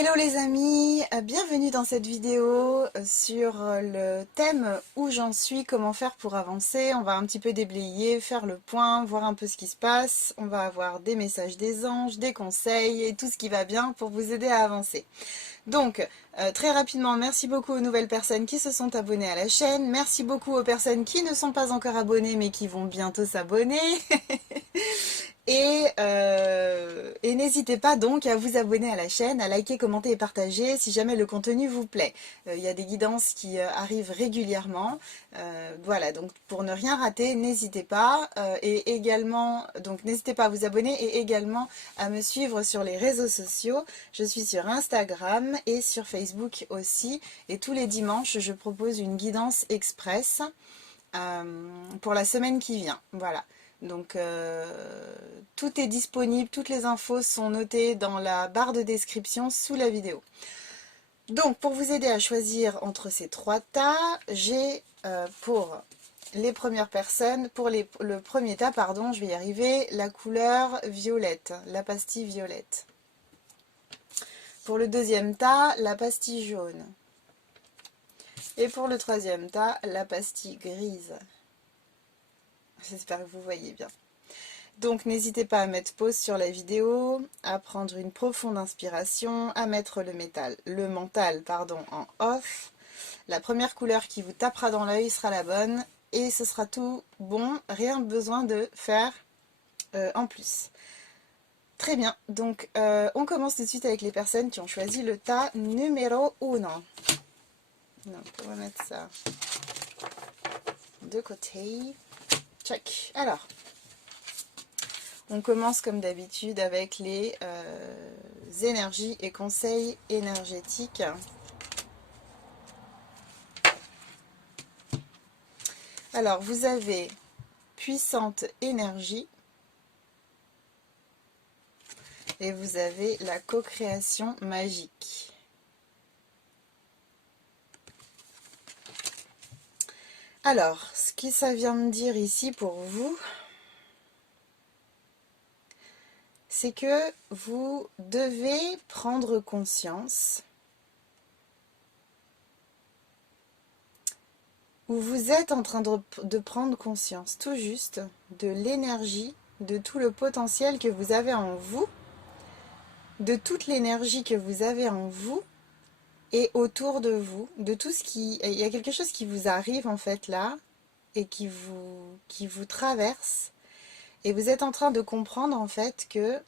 Hello les amis, bienvenue dans cette vidéo sur le thème où j'en suis, comment faire pour avancer. On va un petit peu déblayer, faire le point, voir un peu ce qui se passe. On va avoir des messages des anges, des conseils et tout ce qui va bien pour vous aider à avancer. Donc, très rapidement, merci beaucoup aux nouvelles personnes qui se sont abonnées à la chaîne. Merci beaucoup aux personnes qui ne sont pas encore abonnées mais qui vont bientôt s'abonner. Et n'hésitez pas donc à vous abonner à la chaîne, à liker, commenter et partager si jamais le contenu vous plaît. Il y a des guidances qui arrivent régulièrement. Voilà, donc pour ne rien rater, n'hésitez pas. Et également, donc n'hésitez pas à vous abonner et également à me suivre sur les réseaux sociaux. Je suis sur Instagram et sur Facebook aussi. Et tous les dimanches, je propose une guidance express pour la semaine qui vient. Voilà. Donc tout est disponible, toutes les infos sont notées dans la barre de description sous la vidéo. Donc pour vous aider à choisir entre ces trois tas, j'ai pour les premières personnes, pour le premier tas, pardon, je vais y arriver, la couleur violette, la pastille violette. Pour le deuxième tas, la pastille jaune. Et pour le troisième tas, la pastille grise. J'espère que vous voyez bien. Donc n'hésitez pas à mettre pause sur la vidéo, à prendre une profonde inspiration, à mettre le mental en off. La première couleur qui vous tapera dans l'œil sera la bonne et ce sera tout bon, rien besoin de faire en plus. Très bien, donc on commence tout de suite avec les personnes qui ont choisi le tas numéro 1. Donc on va mettre ça de côté. Check. Alors, on commence comme d'habitude avec les énergies et conseils énergétiques. Alors, vous avez puissante énergie et vous avez la co-création magique. Alors, ce que ça vient me dire ici pour vous, c'est que vous devez prendre conscience, ou vous êtes en train de prendre conscience tout juste de l'énergie, de tout le potentiel que vous avez en vous, de toute l'énergie que vous avez en vous et autour de vous, de tout ce qui... Il y a quelque chose qui vous arrive en fait là et qui vous traverse et vous êtes en train de comprendre en fait que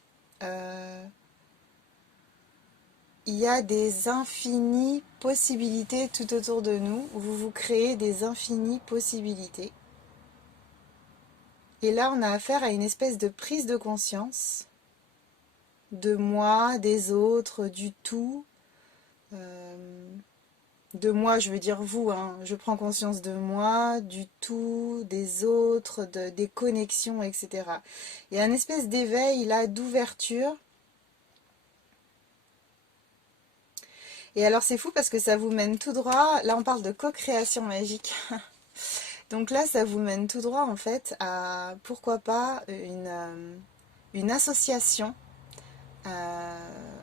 il y a des infinies possibilités tout autour de nous. Vous vous créez des infinies possibilités. Et là, on a affaire à une espèce de prise de conscience de moi, des autres, du tout. De moi, je veux dire vous, hein. Je prends conscience de moi, du tout, des autres, des connexions, etc. Il y a une espèce d'éveil là, d'ouverture. Et alors c'est fou parce que ça vous mène tout droit, là on parle de co-création magique. Donc là ça vous mène tout droit en fait à, pourquoi pas, une association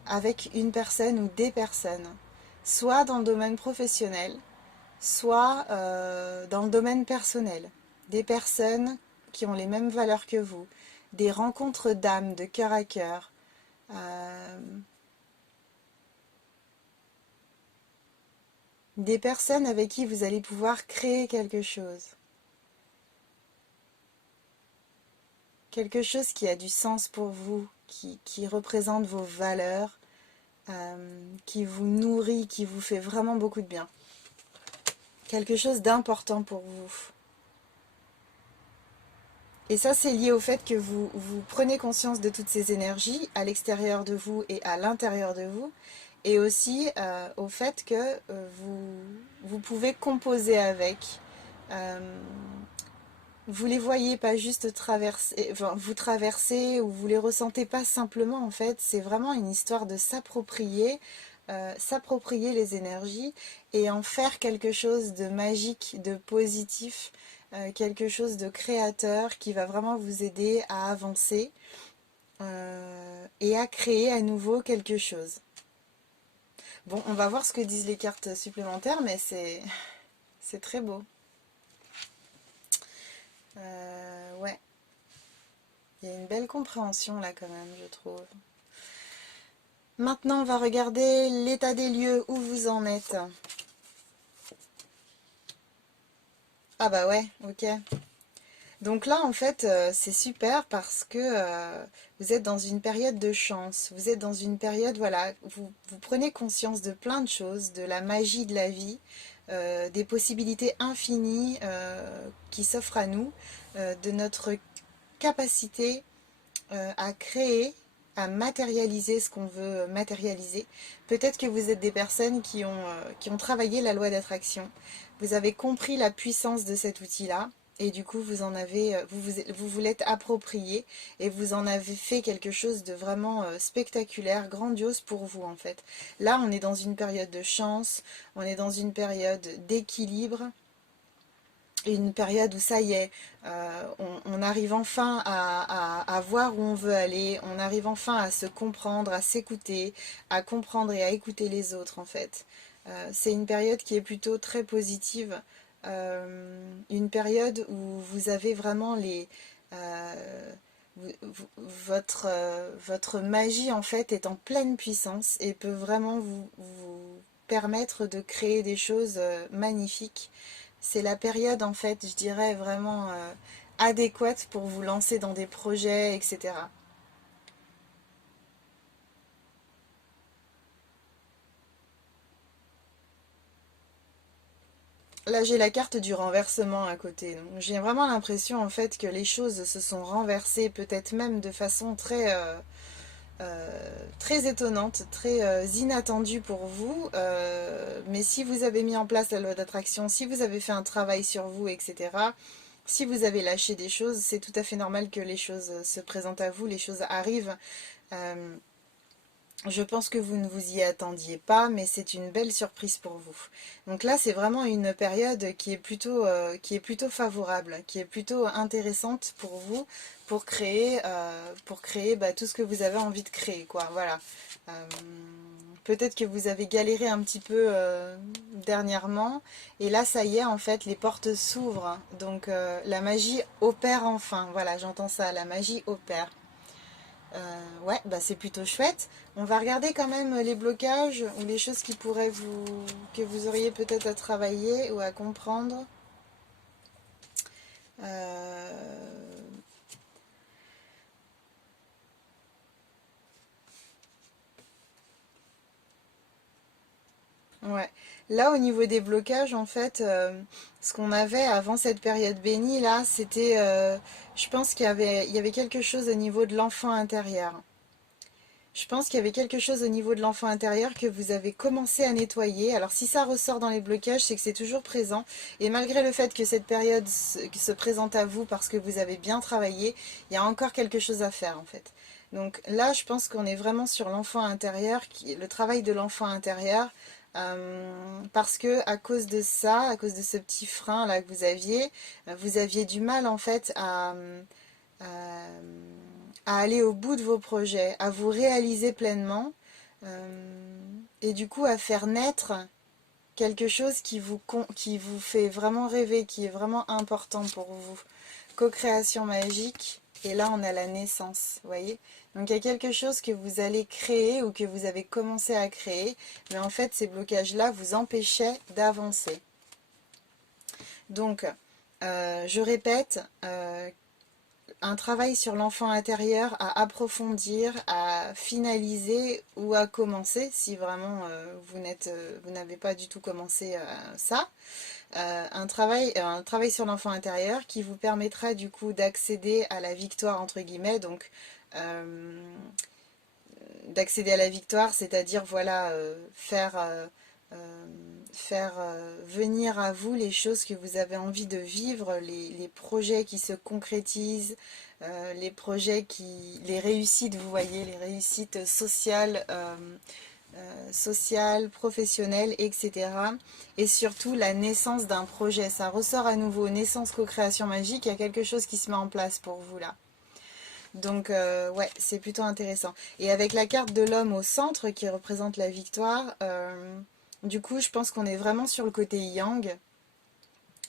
avec une personne ou des personnes, soit dans le domaine professionnel, soit dans le domaine personnel. Des personnes qui ont les mêmes valeurs que vous, des rencontres d'âme, de cœur à cœur, des personnes avec qui vous allez pouvoir créer quelque chose. Quelque chose qui a du sens pour vous, qui représente vos valeurs, qui vous nourrit, qui vous fait vraiment beaucoup de bien. Quelque chose d'important pour vous. Et ça, c'est lié au fait que vous prenez conscience de toutes ces énergies à l'extérieur de vous et à l'intérieur de vous. Et aussi au fait que vous pouvez composer avec. Vous les voyez pas juste traverser, enfin, vous traversez ou vous les ressentez pas simplement en fait. C'est vraiment une histoire de s'approprier les énergies et en faire quelque chose de magique, de positif, quelque chose de créateur qui va vraiment vous aider à avancer et à créer à nouveau quelque chose. Bon, on va voir ce que disent les cartes supplémentaires, mais c'est très beau. Ouais, il y a une belle compréhension là quand même, je trouve. Maintenant, on va regarder l'état des lieux, où vous en êtes. Ah bah ouais, ok. Donc là, en fait, c'est super parce que vous êtes dans une période de chance. Vous êtes dans une période, voilà, vous prenez conscience de plein de choses, de la magie de la vie, des possibilités infinies qui s'offrent à nous, de notre capacité à créer, à matérialiser ce qu'on veut matérialiser. Peut-être que vous êtes des personnes qui ont travaillé la loi d'attraction. Vous avez compris la puissance de cet outil-là. Et du coup, vous en avez, vous l'êtes approprié et vous en avez fait quelque chose de vraiment spectaculaire, grandiose pour vous en fait. Là, on est dans une période de chance, on est dans une période d'équilibre, une période où ça y est, on arrive enfin à voir où on veut aller, on arrive enfin à se comprendre, à s'écouter, à comprendre et à écouter les autres en fait. C'est une période qui est plutôt très positive, une période où vous avez vraiment votre magie en fait est en pleine puissance et peut vraiment vous permettre de créer des choses magnifiques. C'est la période, en fait, je dirais, vraiment adéquate pour vous lancer dans des projets, etc. Là, j'ai la carte du renversement à côté. Donc, j'ai vraiment l'impression, en fait, que les choses se sont renversées, peut-être même de façon très étonnante, très inattendue pour vous. Mais si vous avez mis en place la loi d'attraction, si vous avez fait un travail sur vous, etc., si vous avez lâché des choses, c'est tout à fait normal que les choses se présentent à vous, les choses arrivent. Euh, Je pense que vous ne vous y attendiez pas, mais c'est une belle surprise pour vous. Donc là, c'est vraiment une période qui est plutôt favorable, qui est plutôt intéressante pour vous, pour créer bah, tout ce que vous avez envie de créer, quoi. Voilà. Euh, Peut-être que vous avez galéré un petit peu dernièrement, et là, ça y est, en fait, les portes s'ouvrent. Donc la magie opère enfin. Voilà, j'entends ça, la magie opère. Ouais, bah c'est plutôt chouette. On va regarder quand même les blocages ou les choses qui pourraient que vous auriez peut-être à travailler ou à comprendre. Euh, ouais. Là, au niveau des blocages, en fait, ce qu'on avait avant cette période bénie, là, c'était, je pense il y avait quelque chose au niveau de l'enfant intérieur. Je pense qu'il y avait quelque chose au niveau de l'enfant intérieur que vous avez commencé à nettoyer. Alors si ça ressort dans les blocages, c'est que c'est toujours présent. Et malgré le fait que cette période se présente à vous parce que vous avez bien travaillé, il y a encore quelque chose à faire en fait. Donc là, je pense qu'on est vraiment sur l'enfant intérieur, le travail de l'enfant intérieur. Parce que à cause de ça, à cause de ce petit frein là que vous aviez du mal en fait à, à aller au bout de vos projets, à vous réaliser pleinement et du coup à faire naître quelque chose qui vous fait vraiment rêver, qui est vraiment important pour vous. Co-création magique, et là on a la naissance, vous voyez. Donc il y a quelque chose que vous allez créer ou que vous avez commencé à créer, mais en fait ces blocages-là vous empêchaient d'avancer. Donc, je répète, un travail sur l'enfant intérieur à approfondir, à finaliser ou à commencer si vraiment vous n'avez pas du tout commencé ça. Un travail sur l'enfant intérieur qui vous permettra du coup d'accéder à la victoire entre guillemets, donc euh, d'accéder à la victoire, c'est-à-dire voilà euh, venir à vous les choses que vous avez envie de vivre, les projets qui se concrétisent, les réussites, vous voyez, les réussites sociales, professionnelles, etc. Et surtout la naissance d'un projet. Ça ressort à nouveau, naissance co-création magique, il y a quelque chose qui se met en place pour vous là. Donc, ouais, c'est plutôt intéressant. Et avec la carte de l'homme au centre qui représente la victoire, du coup, je pense qu'on est vraiment sur le côté yang,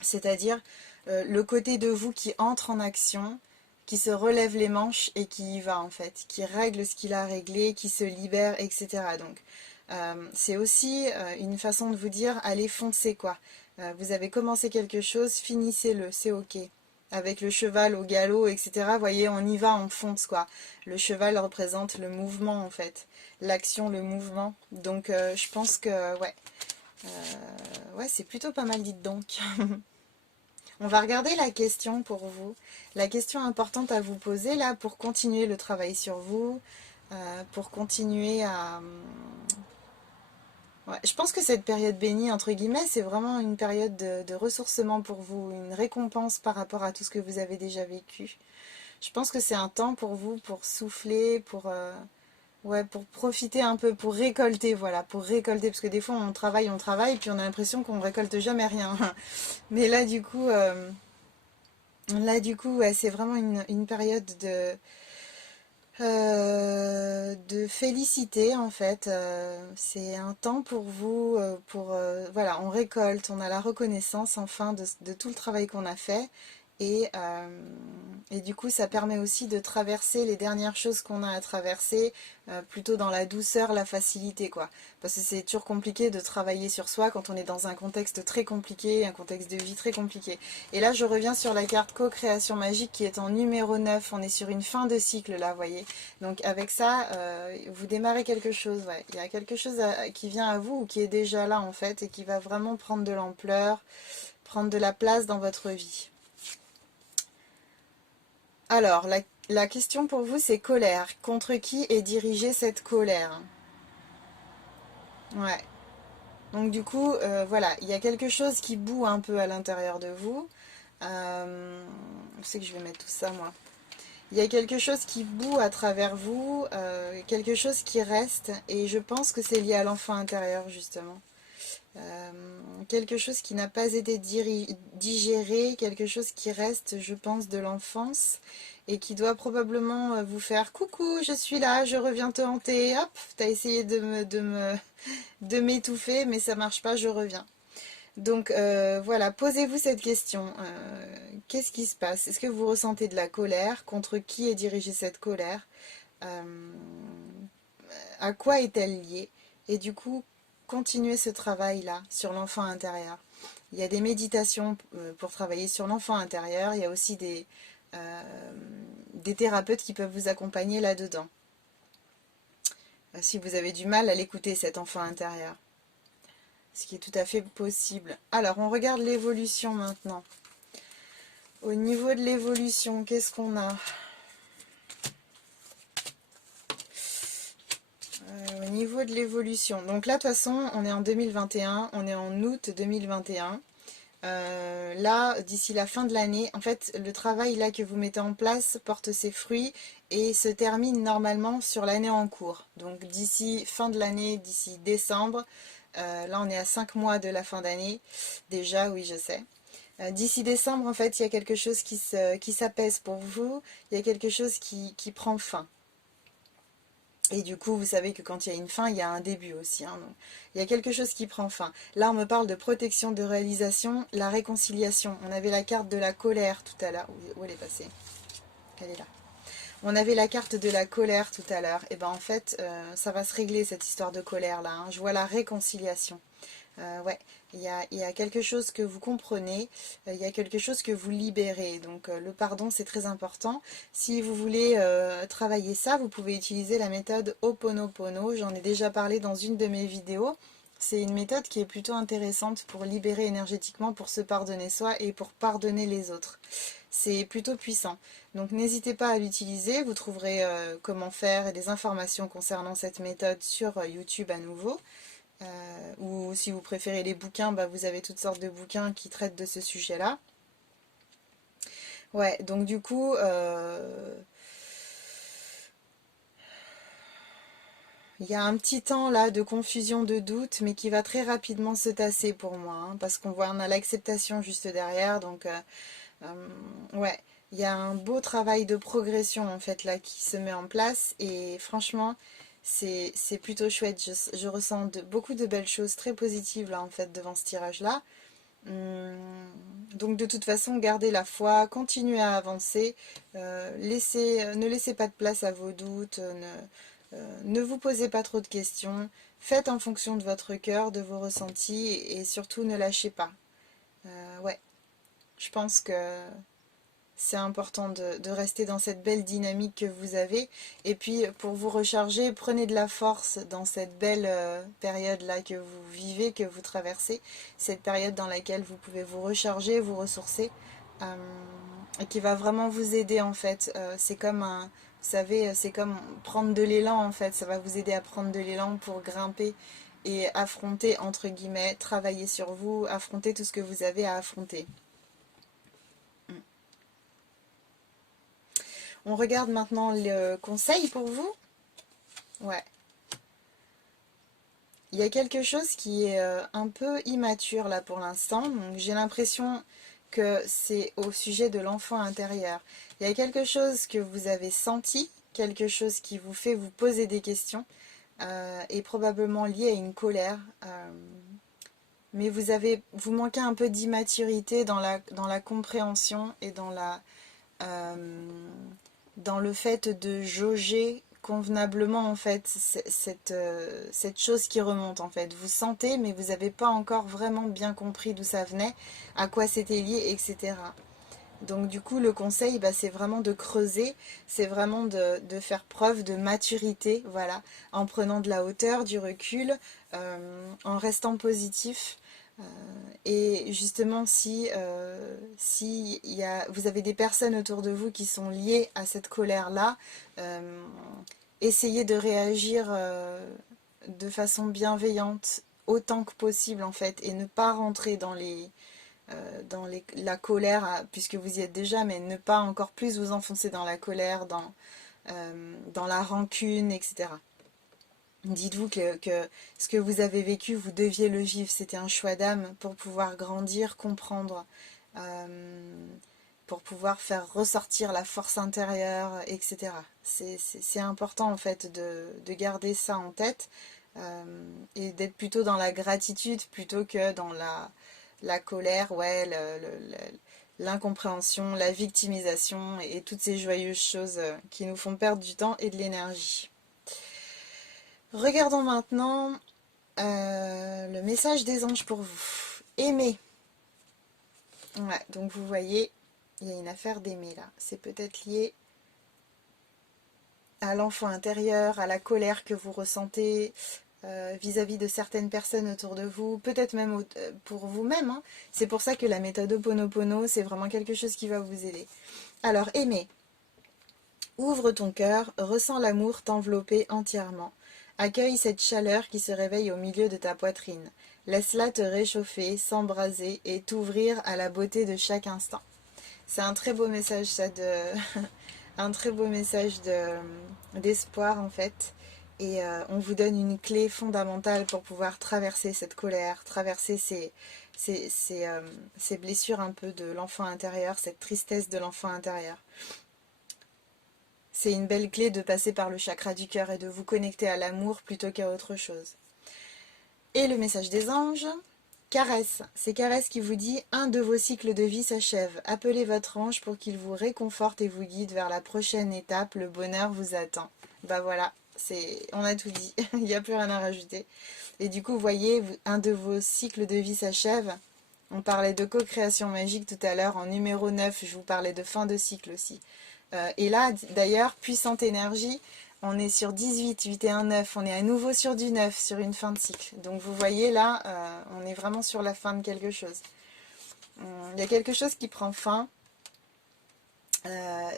c'est-à-dire le côté de vous qui entre en action, qui se relève les manches et qui y va en fait, qui règle ce qu'il a réglé, qui se libère, etc. Donc, c'est aussi une façon de vous dire, allez foncer quoi. Vous avez commencé quelque chose, finissez-le, c'est ok. Avec le cheval au galop, etc. Vous voyez, on y va, on fonce quoi. Le cheval représente le mouvement en fait, l'action, le mouvement. Donc, je pense que ouais, ouais, c'est plutôt pas mal, dites donc. On va regarder la question pour vous. La question importante à vous poser là pour continuer le travail sur vous, pour continuer à... Ouais, je pense que cette période bénie, entre guillemets, c'est vraiment une période de ressourcement pour vous, une récompense par rapport à tout ce que vous avez déjà vécu. Je pense que c'est un temps pour vous, pour souffler, ouais, pour profiter un peu, pour récolter, voilà, pour récolter, parce que des fois on travaille, puis on a l'impression qu'on récolte jamais rien. Mais là, du coup, ouais, c'est vraiment une période de félicité, en fait. C'est un temps pour vous, voilà, on récolte, on a la reconnaissance, enfin, de tout le travail qu'on a fait. Et du coup, ça permet aussi de traverser les dernières choses qu'on a à traverser, plutôt dans la douceur, la facilité, quoi. Parce que c'est toujours compliqué de travailler sur soi quand on est dans un contexte très compliqué, un contexte de vie très compliqué. Et là, je reviens sur la carte co-création magique qui est en numéro 9. On est sur une fin de cycle, là, vous voyez. Donc, avec ça, vous démarrez quelque chose, ouais. Il y a quelque chose qui vient à vous ou qui est déjà là, en fait, et qui va vraiment prendre de l'ampleur, prendre de la place dans votre vie. Alors, la question pour vous, c'est colère. Contre qui est dirigée cette colère? Ouais. Donc du coup, voilà, il y a quelque chose qui bout un peu à l'intérieur de vous. Je sais que je vais mettre tout ça, moi. Il y a quelque chose qui bout à travers vous, quelque chose qui reste, et je pense que c'est lié à l'enfant intérieur, justement. Quelque chose qui n'a pas été digéré, quelque chose qui reste, je pense, de l'enfance et qui doit probablement vous faire coucou, je suis là, je reviens te hanter. Hop, t'as essayé de m'étouffer, mais ça marche pas, je reviens. Donc voilà, posez-vous cette question. Qu'est-ce qui se passe? Est-ce que vous ressentez de la colère? Contre qui est dirigée cette colère? Euh, à quoi est-elle liée? Et du coup, continuez ce travail-là sur l'enfant intérieur. Il y a des méditations pour travailler sur l'enfant intérieur. Il y a aussi des thérapeutes qui peuvent vous accompagner là-dedans. Si vous avez du mal à l'écouter, cet enfant intérieur. Ce qui est tout à fait possible. Alors, on regarde l'évolution maintenant. Au niveau de l'évolution, qu'est-ce qu'on a? Au niveau de l'évolution. Donc là, de toute façon, on est en 2021, on est en août 2021. Là, d'ici la fin de l'année, en fait, le travail là que vous mettez en place porte ses fruits et se termine normalement sur l'année en cours. Donc d'ici fin de l'année, d'ici décembre, là on est à 5 mois de la fin d'année. Déjà, oui, je sais. D'ici décembre, en fait, il y a quelque chose qui s'apaise pour vous, il y a quelque chose qui prend fin. Et du coup, vous savez que quand il y a une fin, il y a un début aussi, hein, donc, il y a quelque chose qui prend fin. Là, on me parle de protection, de réalisation, la réconciliation. On avait la carte de la colère tout à l'heure. Où elle est passée? Elle est là. On avait la carte de la colère tout à l'heure. Et ben en fait, ça va se régler cette histoire de colère là, hein. Je vois la réconciliation. Ouais, il y a quelque chose que vous comprenez, il y a quelque chose que vous libérez. Donc le pardon, c'est très important. Si vous voulez travailler ça, vous pouvez utiliser la méthode Ho'oponopono. J'en ai déjà parlé dans une de mes vidéos. C'est une méthode qui est plutôt intéressante pour libérer énergétiquement, pour se pardonner soi et pour pardonner les autres. C'est plutôt puissant. Donc n'hésitez pas à l'utiliser. Vous trouverez comment faire et des informations concernant cette méthode sur YouTube à nouveau. Ou si vous préférez les bouquins, bah, vous avez toutes sortes de bouquins qui traitent de ce sujet-là. Ouais, donc du coup, il y a un petit temps là de confusion, de doute, mais qui va très rapidement se tasser pour moi, hein, parce qu'on voit, on a l'acceptation juste derrière, donc ouais. Il y a un beau travail de progression en fait là qui se met en place et franchement c'est plutôt chouette. Je ressens beaucoup de belles choses très positives là en fait devant ce tirage là. Donc de toute façon gardez la foi, continuez à avancer, ne laissez pas de place à vos doutes, ne vous posez pas trop de questions, faites en fonction de votre cœur, de vos ressentis et surtout ne lâchez pas. Ouais, je pense que c'est important de rester dans cette belle dynamique que vous avez. Et puis, pour vous recharger, prenez de la force dans cette belle période-là que vous vivez, que vous traversez. Cette période dans laquelle vous pouvez vous recharger, vous ressourcer. Et qui va vraiment vous aider, en fait. C'est comme un... Vous savez, c'est comme prendre de l'élan, en fait. Ça va vous aider à prendre de l'élan pour grimper et affronter, entre guillemets, travailler sur vous, affronter tout ce que vous avez à affronter. On regarde maintenant le conseil pour vous. Ouais. Il y a quelque chose qui est un peu immature là pour l'instant. Donc j'ai l'impression que c'est au sujet de l'enfant intérieur. Il y a quelque chose que vous avez senti, quelque chose qui vous fait vous poser des questions, et probablement lié à une colère. Mais vous manquez un peu d'immaturité dans la compréhension et euh, dans le fait de jauger convenablement en fait cette chose qui remonte en fait. Vous sentez mais vous n'avez pas encore vraiment bien compris d'où ça venait, à quoi c'était lié, etc. Donc du coup le conseil c'est vraiment de creuser, c'est vraiment de faire preuve de maturité, voilà, en prenant de la hauteur, du recul, en restant positif. Euh, et justement, si vous avez des personnes autour de vous qui sont liées à cette colère-là, euh, essayez de réagir de façon bienveillante autant que possible en fait, et ne pas rentrer la colère, puisque vous y êtes déjà, mais ne pas encore plus vous enfoncer dans la colère, dans la rancune, etc. Dites-vous que ce que vous avez vécu, vous deviez le vivre. C'était un choix d'âme pour pouvoir grandir, comprendre, euh, pour pouvoir faire ressortir la force intérieure, etc. C'est important en fait de garder ça en tête, et d'être plutôt dans la gratitude plutôt que dans la colère, ouais, l'incompréhension, la victimisation et toutes ces joyeuses choses qui nous font perdre du temps et de l'énergie. Regardons maintenant le message des anges pour vous. Aimer. Ouais, donc vous voyez, il y a une affaire d'aimer là. C'est peut-être lié à l'enfant intérieur, à la colère que vous ressentez vis-à-vis de certaines personnes autour de vous, peut-être même pour vous-même, hein. C'est pour ça que la méthode Ho'oponopono, c'est vraiment quelque chose qui va vous aider. Alors, aimer. Ouvre ton cœur, ressens l'amour t'envelopper entièrement. Accueille cette chaleur qui se réveille au milieu de ta poitrine. Laisse-la te réchauffer, s'embraser et t'ouvrir à la beauté de chaque instant. C'est un très beau message, ça, un très beau message d'espoir, en fait. Et on vous donne une clé fondamentale pour pouvoir traverser cette colère, traverser ces blessures un peu de l'enfant intérieur, cette tristesse de l'enfant intérieur. C'est une belle clé de passer par le chakra du cœur et de vous connecter à l'amour plutôt qu'à autre chose. Et le message des anges, caresse. C'est Caresse qui vous dit: un de vos cycles de vie s'achève. Appelez votre ange pour qu'il vous réconforte et vous guide vers la prochaine étape. Le bonheur vous attend. Bah voilà, on a tout dit. Il n'y a plus rien à rajouter. Et du coup, vous voyez, un de vos cycles de vie s'achève. On parlait de co-création magique tout à l'heure. En numéro 9, je vous parlais de fin de cycle aussi. Et là, d'ailleurs, puissante énergie, on est sur 18, 8 et 1, 9. On est à nouveau sur du 9, sur une fin de cycle. Donc vous voyez là, on est vraiment sur la fin de quelque chose. Il y a quelque chose qui prend fin.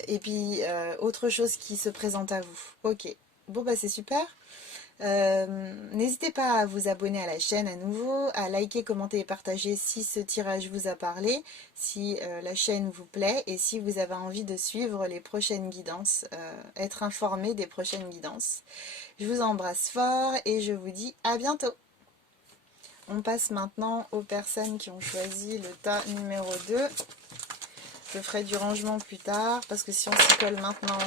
Et puis, autre chose qui se présente à vous. Ok. Bon, bah c'est super. N'hésitez pas à vous abonner à la chaîne à nouveau, à liker, commenter et partager si ce tirage vous a parlé, si la chaîne vous plaît et si vous avez envie de suivre les prochaines guidances, être informé des prochaines guidances. Je vous embrasse fort et je vous dis à bientôt. On passe maintenant aux personnes qui ont choisi le tas numéro 2. Je ferai du rangement plus tard, parce que si on s'y colle maintenant,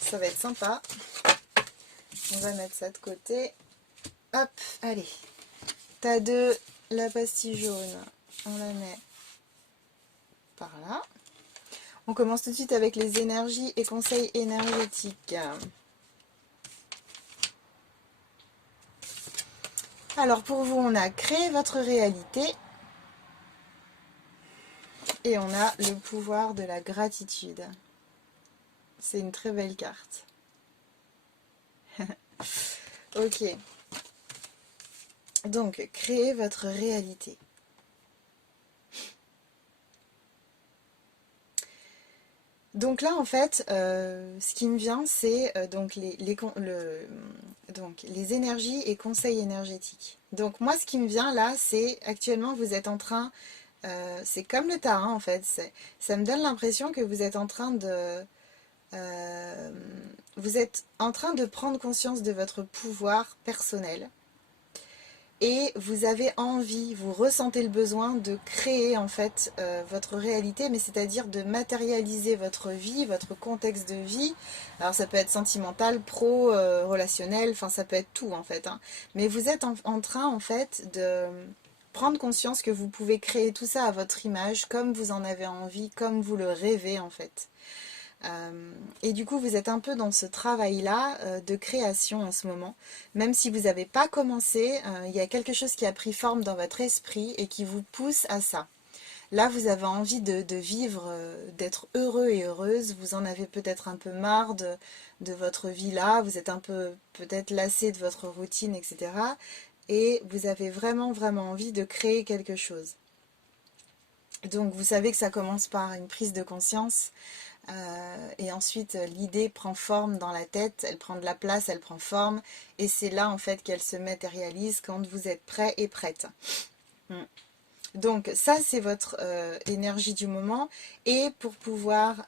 ça va être sympa. On va mettre ça de côté. Hop, allez. Tas 2, la pastille jaune, on la met par là. On commence tout de suite avec les énergies et conseils énergétiques. Alors pour vous, on a créé votre réalité et on a le pouvoir de la gratitude. C'est une très belle carte. Ok. Donc, créez votre réalité. Donc là, en fait, ce qui me vient, c'est donc les énergies et conseils énergétiques. Donc moi, ce qui me vient là, c'est actuellement, vous êtes en train, c'est comme le tarot en fait, ça me donne l'impression que vous êtes en train de prendre conscience de votre pouvoir personnel. Et vous avez envie, vous ressentez le besoin de créer en fait votre réalité, mais c'est-à-dire de matérialiser votre vie, votre contexte de vie. Alors ça peut être sentimental, pro, relationnel, enfin ça peut être tout en fait. Hein. Mais vous êtes en train en fait de prendre conscience que vous pouvez créer tout ça à votre image, comme vous en avez envie, comme vous le rêvez en fait. Et du coup, vous êtes un peu dans ce travail-là de création en ce moment. Même si vous n'avez pas commencé, il y a quelque chose qui a pris forme dans votre esprit et qui vous pousse à ça. Là, vous avez envie de vivre, d'être heureux et heureuse. Vous en avez peut-être un peu marre de votre vie là. Vous êtes un peu peut-être lassé de votre routine, etc. Et vous avez vraiment, vraiment envie de créer quelque chose. Donc, vous savez que ça commence par une prise de conscience. Et ensuite l'idée prend forme dans la tête, elle prend de la place, elle prend forme et c'est là en fait qu'elle se matérialise quand vous êtes prêt et prête. Donc ça c'est votre énergie du moment et pour pouvoir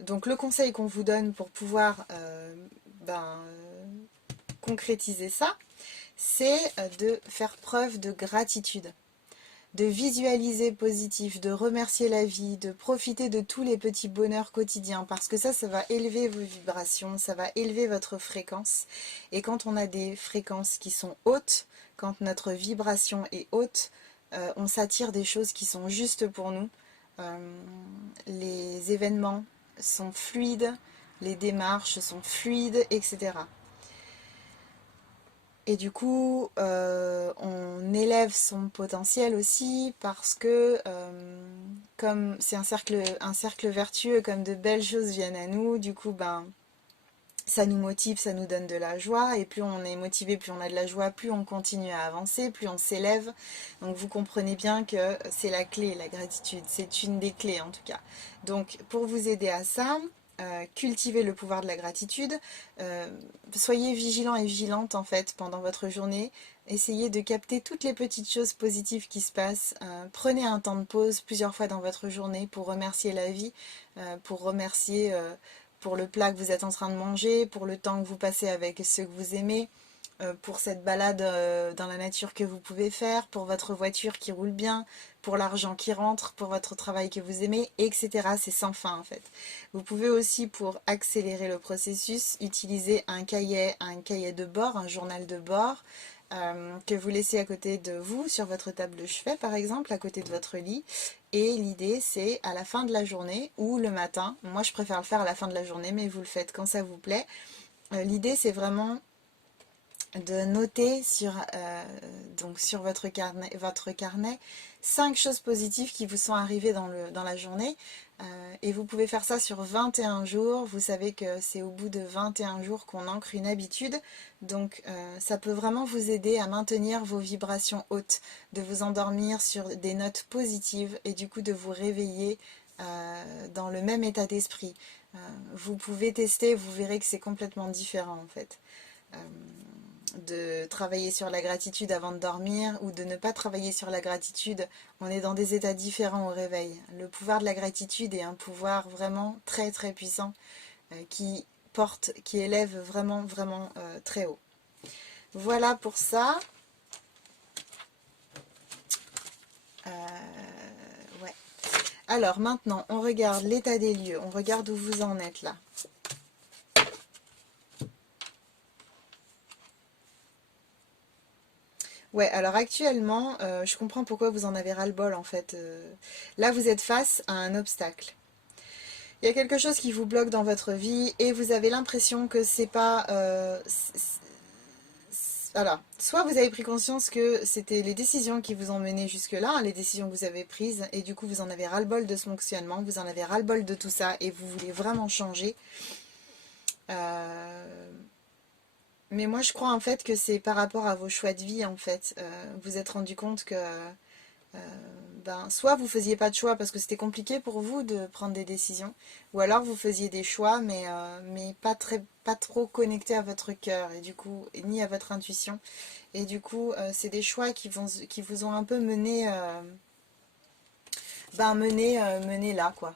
donc le conseil qu'on vous donne pour pouvoir concrétiser ça, c'est de faire preuve de gratitude, de visualiser positif, de remercier la vie, de profiter de tous les petits bonheurs quotidiens, parce que ça va élever vos vibrations, ça va élever votre fréquence. Et quand on a des fréquences qui sont hautes, quand notre vibration est haute, on s'attire des choses qui sont justes pour nous. Les événements sont fluides, les démarches sont fluides, etc. Et du coup, on élève son potentiel aussi parce que comme c'est un cercle vertueux, comme de belles choses viennent à nous, du coup, ça nous motive, ça nous donne de la joie. Et plus on est motivé, plus on a de la joie, plus on continue à avancer, plus on s'élève. Donc vous comprenez bien que c'est la clé, la gratitude. C'est une des clés en tout cas. Donc pour vous aider à ça, cultivez le pouvoir de la gratitude, soyez vigilant et vigilante en fait pendant votre journée, essayez de capter toutes les petites choses positives qui se passent, prenez un temps de pause plusieurs fois dans votre journée pour remercier la vie, pour remercier pour le plat que vous êtes en train de manger, pour le temps que vous passez avec ceux que vous aimez, pour cette balade dans la nature que vous pouvez faire, pour votre voiture qui roule bien, pour l'argent qui rentre, pour votre travail que vous aimez, etc. C'est sans fin en fait. Vous pouvez aussi, pour accélérer le processus, utiliser un cahier de bord, un journal de bord, que vous laissez à côté de vous, sur votre table de chevet par exemple, à côté de votre lit. Et l'idée c'est à la fin de la journée ou le matin, moi je préfère le faire à la fin de la journée, mais vous le faites quand ça vous plaît. L'idée c'est vraiment de noter donc sur votre carnet 5 choses positives qui vous sont arrivées dans la journée. Et vous pouvez faire ça sur 21 jours. Vous savez que c'est au bout de 21 jours qu'on ancre une habitude. Donc ça peut vraiment vous aider à maintenir vos vibrations hautes, de vous endormir sur des notes positives et du coup de vous réveiller dans le même état d'esprit. Vous pouvez tester, vous verrez que c'est complètement différent en fait. De travailler sur la gratitude avant de dormir ou de ne pas travailler sur la gratitude, on est dans des états différents au réveil. Le pouvoir de la gratitude est un pouvoir vraiment très très puissant qui élève vraiment vraiment très haut. Voilà pour ça. Ouais. Alors maintenant, on regarde l'état des lieux, on regarde où vous en êtes là. Ouais, alors actuellement, je comprends pourquoi vous en avez ras-le-bol en fait. Là, vous êtes face à un obstacle. Il y a quelque chose qui vous bloque dans votre vie et vous avez l'impression que c'est pas... alors, soit vous avez pris conscience que c'était les décisions qui vous ont mené jusque-là, hein, les décisions que vous avez prises, et du coup vous en avez ras-le-bol de ce fonctionnement, vous en avez ras-le-bol de tout ça, et vous voulez vraiment changer. Euh, Mais moi je crois en fait que c'est par rapport à vos choix de vie en fait. Vous êtes rendu compte que ben, soit vous faisiez pas de choix parce que c'était compliqué pour vous de prendre des décisions, ou alors vous faisiez des choix mais pas trop connectés à votre cœur et du coup ni à votre intuition. Et du coup c'est des choix qui vous ont un peu mené là quoi.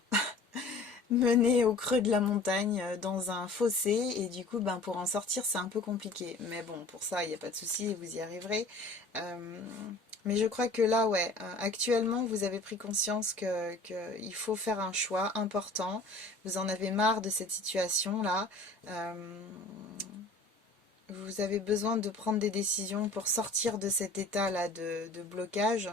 Mené au creux de la montagne dans un fossé et du coup ben, pour en sortir c'est un peu compliqué. Mais bon pour ça il n'y a pas de souci, vous y arriverez. Euh, mais je crois que là ouais, actuellement vous avez pris conscience que il faut faire un choix important. Vous en avez marre de cette situation là. Vous avez besoin de prendre des décisions pour sortir de cet état là de blocage.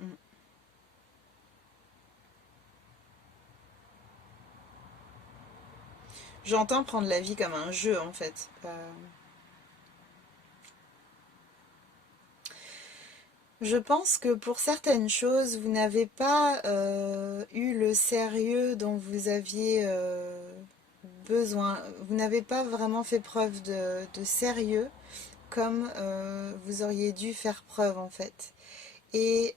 Mm. J'entends prendre la vie comme un jeu en fait. Je pense que pour certaines choses, vous n'avez pas eu le sérieux dont vous aviez besoin. Vous n'avez pas vraiment fait preuve de sérieux comme vous auriez dû faire preuve en fait. Et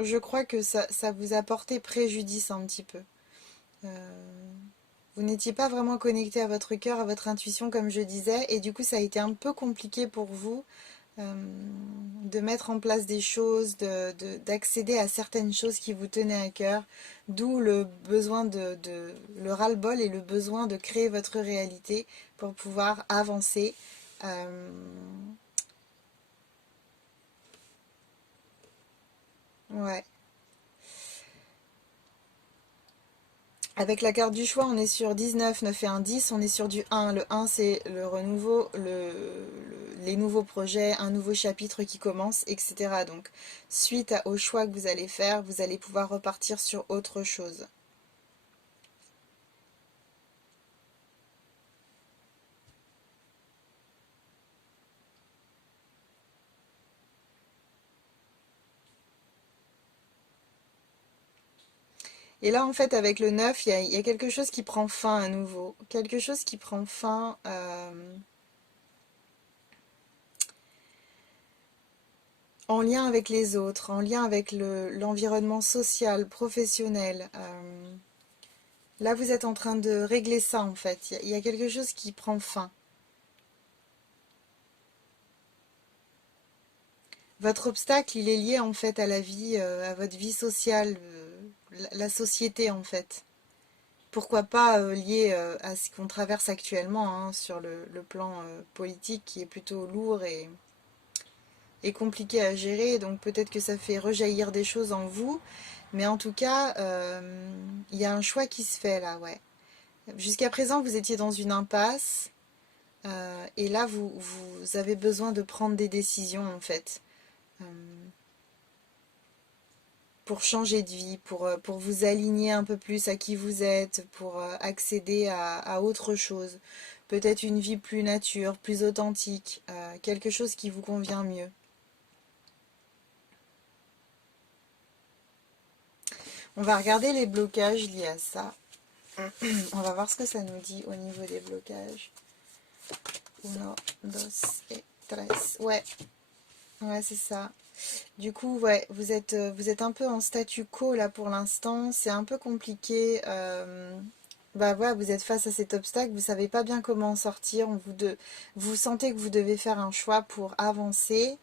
je crois que ça vous a porté préjudice un petit peu. Euh, Vous n'étiez pas vraiment connecté à votre cœur, à votre intuition, comme je disais, et du coup, ça a été un peu compliqué pour vous euh, de mettre en place des choses, d'accéder à certaines choses qui vous tenaient à cœur, d'où le besoin le ras-le-bol et le besoin de créer votre réalité pour pouvoir avancer. Euh, ouais. Avec la carte du choix, on est sur 19, 9 et 1, 10. On est sur du 1. Le 1, c'est le renouveau, les nouveaux projets, un nouveau chapitre qui commence, etc. Donc, au choix que vous allez faire, vous allez pouvoir repartir sur autre chose. Et là, en fait, avec le 9, il y a quelque chose qui prend fin à nouveau. Quelque chose qui prend fin en lien avec les autres, en lien avec l'environnement social, professionnel. Là, vous êtes en train de régler ça, en fait. Il y a quelque chose qui prend fin. Votre obstacle, il est lié, en fait, à la vie, à votre vie sociale, la société, en fait. Pourquoi pas lié à ce qu'on traverse actuellement hein, sur le plan politique qui est plutôt lourd et compliqué à gérer. Donc peut-être que ça fait rejaillir des choses en vous. Mais en tout cas, il y a un choix qui se fait là, ouais. Jusqu'à présent, vous étiez dans une impasse. Et là, vous avez besoin de prendre des décisions, en fait. euh, pour changer de vie, pour vous aligner un peu plus à qui vous êtes, pour accéder à autre chose. Peut-être une vie plus nature, plus authentique, quelque chose qui vous convient mieux. On va regarder les blocages liés à ça. On va voir ce que ça nous dit au niveau des blocages. Uno, dos et tres. Ouais, ouais, c'est ça. Du coup, ouais, vous êtes un peu en statu quo là pour l'instant. C'est un peu compliqué. Bah voilà, vous êtes face à cet obstacle, vous savez pas bien comment en sortir. Vous sentez que vous devez faire un choix pour avancer.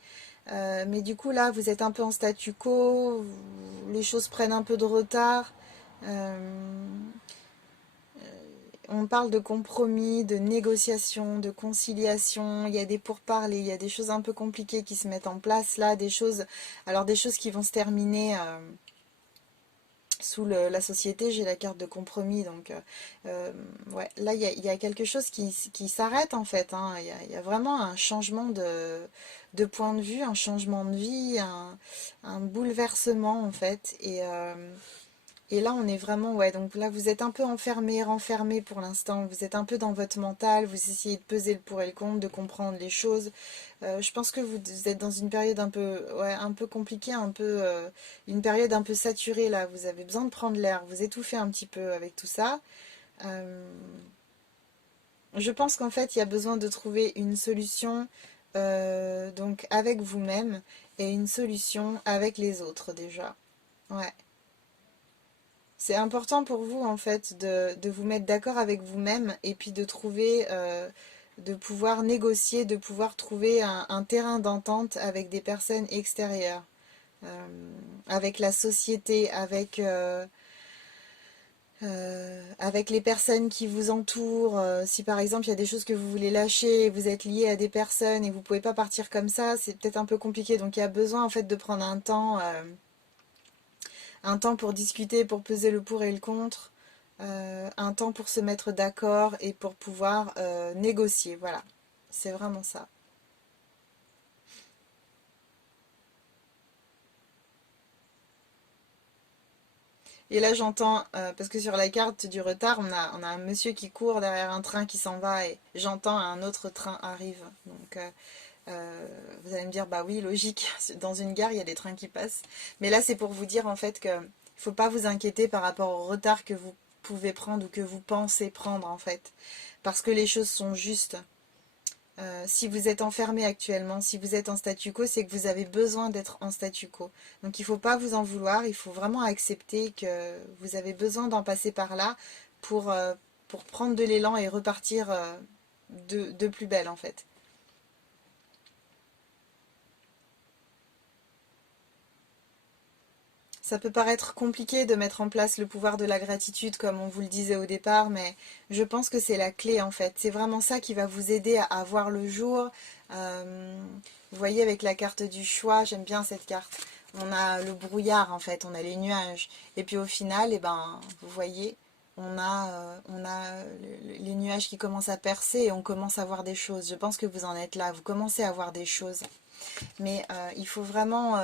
Mais du coup, là, vous êtes un peu en statu quo, les choses prennent un peu de retard. Euh, on parle de compromis, de négociation, de conciliation. Il y a des pourparlers, il y a des choses un peu compliquées qui se mettent en place là, alors des choses qui vont se terminer. Sous la société, j'ai la carte de compromis, donc ouais, là il y a quelque chose qui s'arrête en fait, hein. Il y a vraiment un changement de point de vue, un changement de vie, un bouleversement en fait, et là, on est vraiment, ouais, donc là, vous êtes un peu enfermé, renfermé pour l'instant. Vous êtes un peu dans votre mental, vous essayez de peser le pour et le contre, de comprendre les choses. Je pense que vous êtes dans une période un peu, ouais, un peu compliquée, une période un peu saturée, là. Vous avez besoin de prendre l'air, vous étouffez un petit peu avec tout ça. Euh, je pense qu'en fait, il y a besoin de trouver une solution, donc avec vous-même, et une solution avec les autres, déjà. Ouais. C'est important pour vous en fait de vous mettre d'accord avec vous-même et puis de trouver, de pouvoir négocier, de pouvoir trouver un terrain d'entente avec des personnes extérieures, avec la société, avec les personnes qui vous entourent. Si par exemple il y a des choses que vous voulez lâcher, et vous êtes lié à des personnes et vous ne pouvez pas partir comme ça, c'est peut-être un peu compliqué. Donc il y a besoin en fait de prendre un temps pour discuter, pour peser le pour et le contre, un temps pour se mettre d'accord et pour pouvoir négocier. Voilà, c'est vraiment ça. Et là j'entends, parce que sur la carte du retard, on a un monsieur qui court derrière un train qui s'en va et j'entends un autre train arrive. Donc vous allez me dire, bah oui, logique, dans une gare il y a des trains qui passent. Mais là c'est pour vous dire en fait que il ne faut pas vous inquiéter par rapport au retard que vous pouvez prendre ou que vous pensez prendre en fait. Parce que les choses sont justes. Si vous êtes enfermé actuellement, si vous êtes en statu quo, c'est que vous avez besoin d'être en statu quo. Donc il ne faut pas vous en vouloir, il faut vraiment accepter que vous avez besoin d'en passer par là pour, euh, pour prendre de l'élan et repartir de plus belle en fait. Ça peut paraître compliqué de mettre en place le pouvoir de la gratitude comme on vous le disait au départ, mais je pense que c'est la clé en fait. C'est vraiment ça qui va vous aider à voir le jour. Vous voyez avec la carte du choix, j'aime bien cette carte. On a le brouillard en fait, on a les nuages. Et puis au final, eh ben, vous voyez, on a les nuages qui commencent à percer et on commence à voir des choses. Je pense que vous en êtes là, vous commencez à voir des choses. Mais il faut vraiment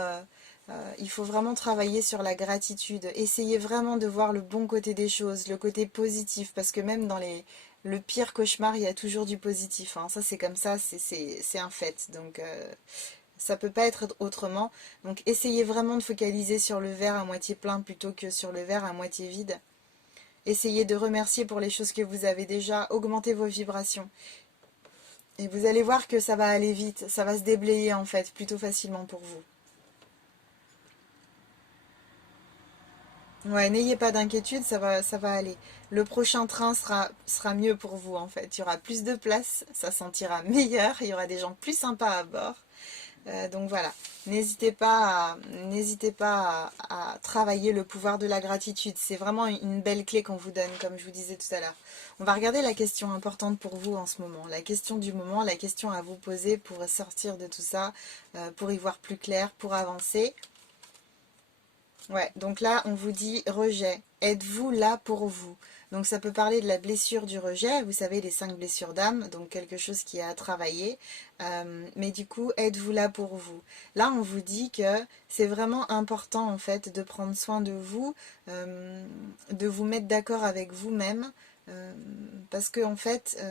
travailler sur la gratitude. Essayez vraiment de voir le bon côté des choses, le côté positif, parce que même dans le pire cauchemar, il y a toujours du positif, hein. Ça, c'est comme ça, c'est un fait. Donc, ça peut pas être autrement. Donc, essayez vraiment de focaliser sur le verre à moitié plein plutôt que sur le verre à moitié vide. Essayez de remercier pour les choses que vous avez déjà, augmentez vos vibrations. Et vous allez voir que ça va aller vite, ça va se déblayer en fait, plutôt facilement pour vous. Ouais, n'ayez pas d'inquiétude, ça va aller. Le prochain train sera mieux pour vous en fait. Il y aura plus de place, ça sentira meilleur, il y aura des gens plus sympas à bord. Donc voilà, n'hésitez pas à travailler le pouvoir de la gratitude. C'est vraiment une belle clé qu'on vous donne, comme je vous disais tout à l'heure. On va regarder la question importante pour vous en ce moment. La question du moment, la question à vous poser pour sortir de tout ça, pour y voir plus clair, pour avancer. Ouais, donc là, on vous dit rejet. Êtes-vous là pour vous? Donc ça peut parler de la blessure du rejet, vous savez, les 5 blessures d'âme, donc quelque chose qui a à travailler. Mais du coup, êtes-vous là pour vous? Là, on vous dit que c'est vraiment important, en fait, de prendre soin de vous, de vous mettre d'accord avec vous-même, euh, parce que, en fait,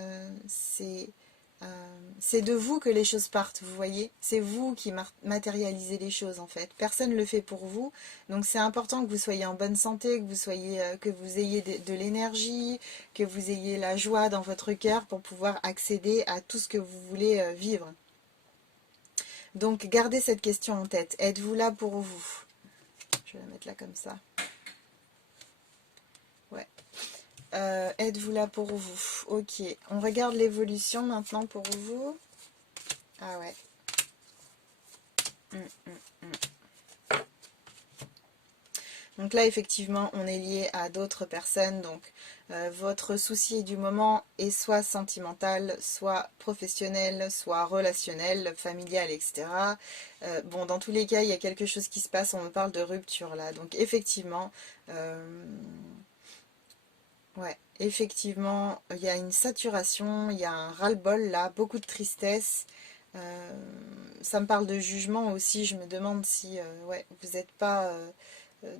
c'est de vous que les choses partent, vous voyez? C'est vous qui matérialisez les choses, en fait. Personne ne le fait pour vous. Donc c'est important que vous soyez en bonne santé, que vous ayez de l'énergie, que vous ayez la joie dans votre cœur pour pouvoir accéder à tout ce que vous voulez vivre. Donc gardez cette question en tête. Êtes-vous là pour vous? Je vais la mettre là comme ça. Ouais. Êtes-vous là pour vous? Ok. On regarde l'évolution maintenant pour vous. Ah ouais. Donc là, effectivement, on est lié à d'autres personnes. Donc, votre souci du moment est soit sentimental, soit professionnel, soit relationnel, familial, etc. Bon, dans tous les cas, il y a quelque chose qui se passe. On me parle de rupture là. Donc, effectivement, ouais, effectivement, il y a une saturation, il y a un ras-le-bol là, beaucoup de tristesse. Euh, Ça me parle de jugement aussi. Je me demande si, ouais, vous n'êtes pas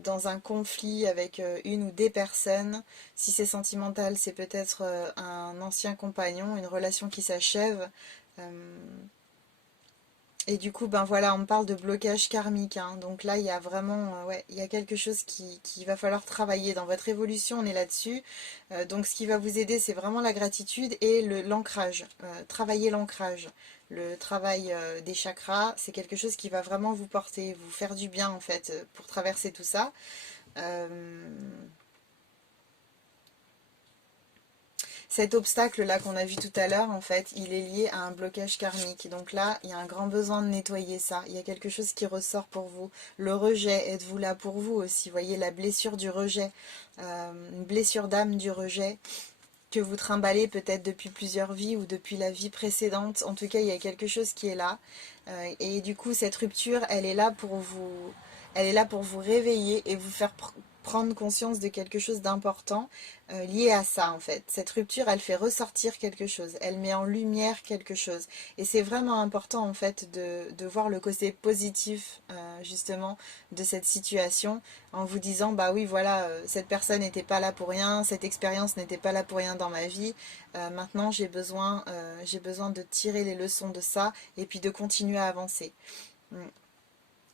dans un conflit avec une ou des personnes. Si c'est sentimental, c'est peut-être un ancien compagnon, une relation qui s'achève. Euh, et du coup, ben voilà, on me parle de blocage karmique, hein. Donc là, il y a vraiment, ouais, il y a quelque chose qui va falloir travailler. Dans votre évolution, on est là-dessus. Donc ce qui va vous aider, c'est vraiment la gratitude et l'ancrage. Travailler l'ancrage. Le travail des chakras, c'est quelque chose qui va vraiment vous porter, vous faire du bien en fait, pour traverser tout ça. Euh, Cet obstacle-là qu'on a vu tout à l'heure, en fait, il est lié à un blocage karmique. Donc là, il y a un grand besoin de nettoyer ça. Il y a quelque chose qui ressort pour vous. Le rejet, êtes-vous là pour vous aussi? Vous voyez, la blessure du rejet, une blessure d'âme du rejet que vous trimballez peut-être depuis plusieurs vies ou depuis la vie précédente. En tout cas, il y a quelque chose qui est là. Et du coup, cette rupture, elle est là pour vous réveiller et vous faire prendre conscience de quelque chose d'important lié à ça en fait. Cette rupture, elle fait ressortir quelque chose, elle met en lumière quelque chose. Et c'est vraiment important en fait de voir le côté positif justement de cette situation en vous disant bah oui voilà, cette personne n'était pas là pour rien, cette expérience n'était pas là pour rien dans ma vie. Maintenant j'ai besoin de tirer les leçons de ça et puis de continuer à avancer. Mm.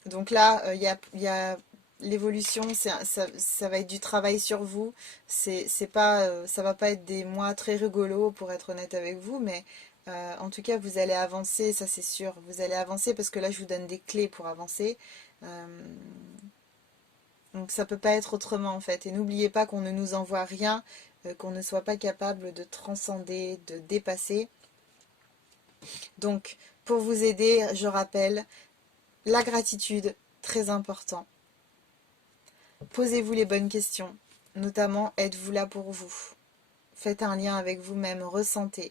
Donc là, il y a l'évolution, ça va être du travail sur vous. C'est pas, ça va pas être des mois très rigolos pour être honnête avec vous, mais en tout cas, vous allez avancer, ça c'est sûr. Vous allez avancer parce que là, je vous donne des clés pour avancer. Euh, donc ça peut pas être autrement en fait. Et n'oubliez pas qu'on ne nous envoie rien, qu'on ne soit pas capable de transcender, de dépasser. Donc, pour vous aider, je rappelle, la gratitude, très important. Posez-vous les bonnes questions, notamment êtes-vous là pour vous? Faites un lien avec vous-même, ressentez.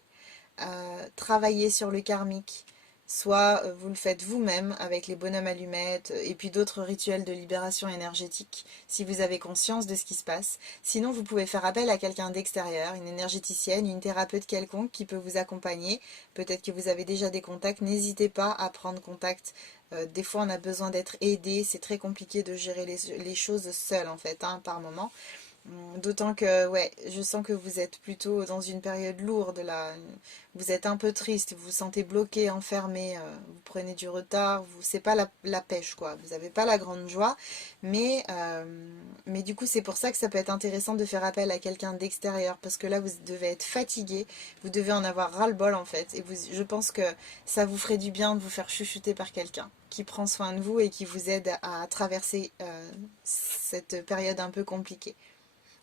Travaillez sur le karmique. Soit vous le faites vous-même avec les bonhommes allumettes et puis d'autres rituels de libération énergétique si vous avez conscience de ce qui se passe. Sinon, vous pouvez faire appel à quelqu'un d'extérieur, une énergéticienne, une thérapeute quelconque qui peut vous accompagner. Peut-être que vous avez déjà des contacts, n'hésitez pas à prendre contact. Des fois, on a besoin d'être aidé, c'est très compliqué de gérer les choses seul en fait, hein, par moment. D'autant que, ouais, je sens que vous êtes plutôt dans une période lourde là. Vous êtes un peu triste, vous vous sentez bloqué, enfermé, vous prenez du retard, c'est pas la pêche quoi. Vous n'avez pas la grande joie, mais du coup c'est pour ça que ça peut être intéressant de faire appel à quelqu'un d'extérieur parce que là vous devez être fatigué, vous devez en avoir ras-le-bol en fait. Et je pense que ça vous ferait du bien de vous faire chuchoter par quelqu'un qui prend soin de vous et qui vous aide à traverser cette période un peu compliquée.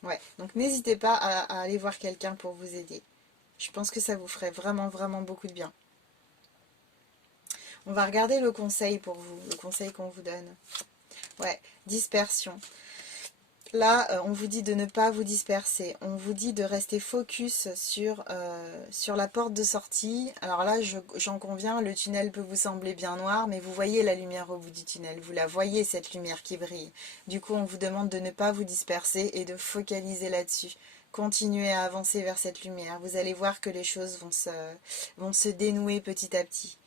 Ouais, donc n'hésitez pas à aller voir quelqu'un pour vous aider. Je pense que ça vous ferait vraiment, vraiment beaucoup de bien. On va regarder le conseil pour vous, le conseil qu'on vous donne. Ouais, dispersion. Là, on vous dit de ne pas vous disperser. On vous dit de rester focus sur la porte de sortie. Alors là, j'en conviens, le tunnel peut vous sembler bien noir, mais vous voyez la lumière au bout du tunnel. Vous la voyez, cette lumière qui brille. Du coup, on vous demande de ne pas vous disperser et de focaliser là-dessus. Continuez à avancer vers cette lumière. Vous allez voir que les choses vont se dénouer petit à petit.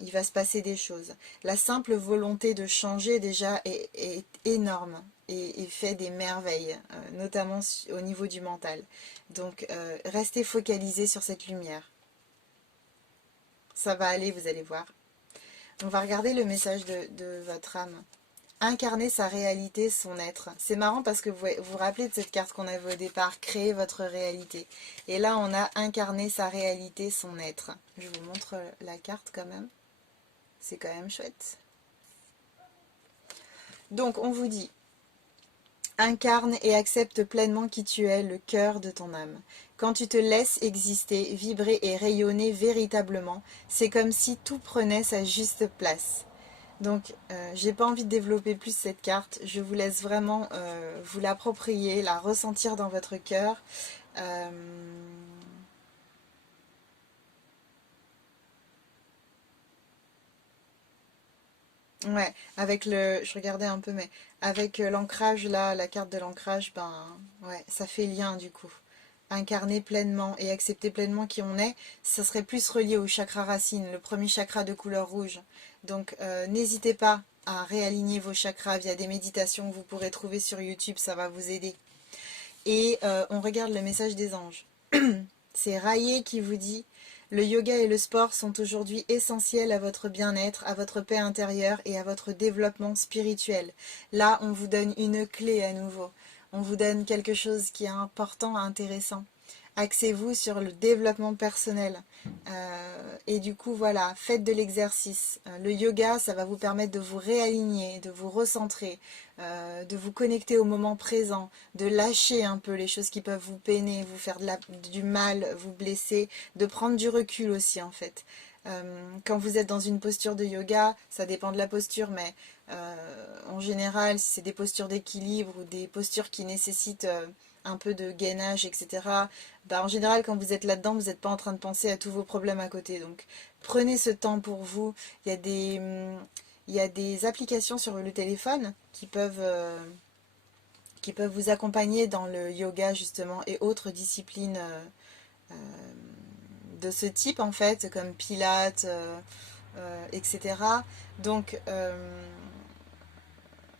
Il va se passer des choses. La simple volonté de changer déjà est énorme et fait des merveilles, notamment au niveau du mental. Donc restez focalisés sur cette lumière. Ça va aller, vous allez voir. On va regarder le message de votre âme. Incarner sa réalité, son être. C'est marrant parce que vous vous rappelez de cette carte qu'on avait au départ, créer votre réalité. Et là, on a incarné sa réalité, son être. Je vous montre la carte quand même. C'est quand même chouette. Donc, on vous dit, incarne et accepte pleinement qui tu es, le cœur de ton âme. Quand tu te laisses exister, vibrer et rayonner véritablement, c'est comme si tout prenait sa juste place. Donc, j'ai pas envie de développer plus cette carte. Je vous laisse vraiment vous l'approprier, la ressentir dans votre cœur. Euh, ouais, avec le, je regardais un peu, mais avec l'ancrage là, la carte de l'ancrage, ben ouais, ça fait lien du coup. Incarner pleinement et accepter pleinement qui on est, ça serait plus relié au chakra racine, le premier chakra de couleur rouge. Donc n'hésitez pas à réaligner vos chakras via des méditations que vous pourrez trouver sur YouTube, ça va vous aider. Et on regarde le message des anges. C'est Raye qui vous dit: le yoga et le sport sont aujourd'hui essentiels à votre bien-être, à votre paix intérieure et à votre développement spirituel. Là, on vous donne une clé à nouveau. On vous donne quelque chose qui est important, intéressant. Axez-vous sur le développement personnel. Et du coup, voilà, faites de l'exercice. Le yoga, ça va vous permettre de vous réaligner, de vous recentrer, de vous connecter au moment présent, de lâcher un peu les choses qui peuvent vous peiner, vous faire du mal, vous blesser, de prendre du recul aussi en fait. Quand vous êtes dans une posture de yoga, ça dépend de la posture, mais en général, si c'est des postures d'équilibre ou des postures qui nécessitent un peu de gainage, etc., bah, en général, quand vous êtes là-dedans, vous n'êtes pas en train de penser à tous vos problèmes à côté. Donc, prenez ce temps pour vous. Il y a des applications sur le téléphone qui peuvent vous accompagner dans le yoga, justement, et autres disciplines de ce type, en fait, comme Pilates, etc. Donc,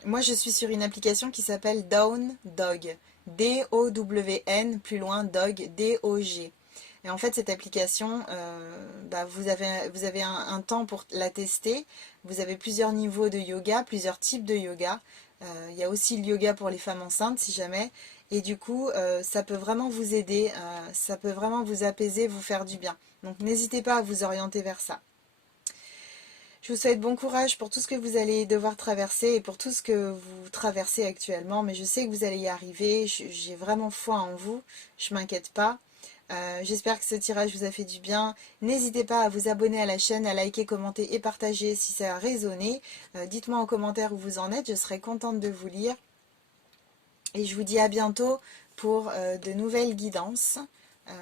moi, je suis sur une application qui s'appelle Down Dog. D-O-W-N, plus loin, Dog, D-O-G. Et en fait, cette application, bah, vous avez temps pour la tester. Vous avez plusieurs niveaux de yoga, plusieurs types de yoga. Il y a aussi le yoga pour les femmes enceintes, si jamais. Et du coup, ça peut vraiment vous aider, ça peut vraiment vous apaiser, vous faire du bien. Donc, n'hésitez pas à vous orienter vers ça. Je vous souhaite bon courage pour tout ce que vous allez devoir traverser et pour tout ce que vous traversez actuellement. Mais je sais que vous allez y arriver. J'ai vraiment foi en vous. Je ne m'inquiète pas. J'espère que ce tirage vous a fait du bien. N'hésitez pas à vous abonner à la chaîne, à liker, commenter et partager si ça a résonné. Dites-moi en commentaire où vous en êtes. Je serai contente de vous lire. Et je vous dis à bientôt pour de nouvelles guidances. Euh,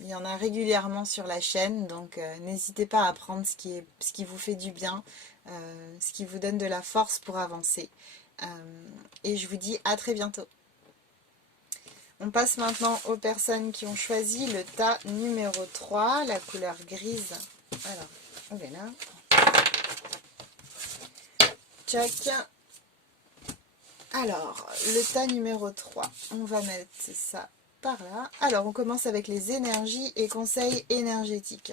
il y en a régulièrement sur la chaîne, donc n'hésitez pas à prendre ce qui vous fait du bien, ce qui vous donne de la force pour avancer. Et je vous dis à très bientôt. On passe maintenant aux personnes qui ont choisi le tas numéro 3, la couleur grise. Alors, on est là. Tchac. Alors, le tas numéro 3, on va mettre ça par là. Alors, on commence avec les énergies et conseils énergétiques.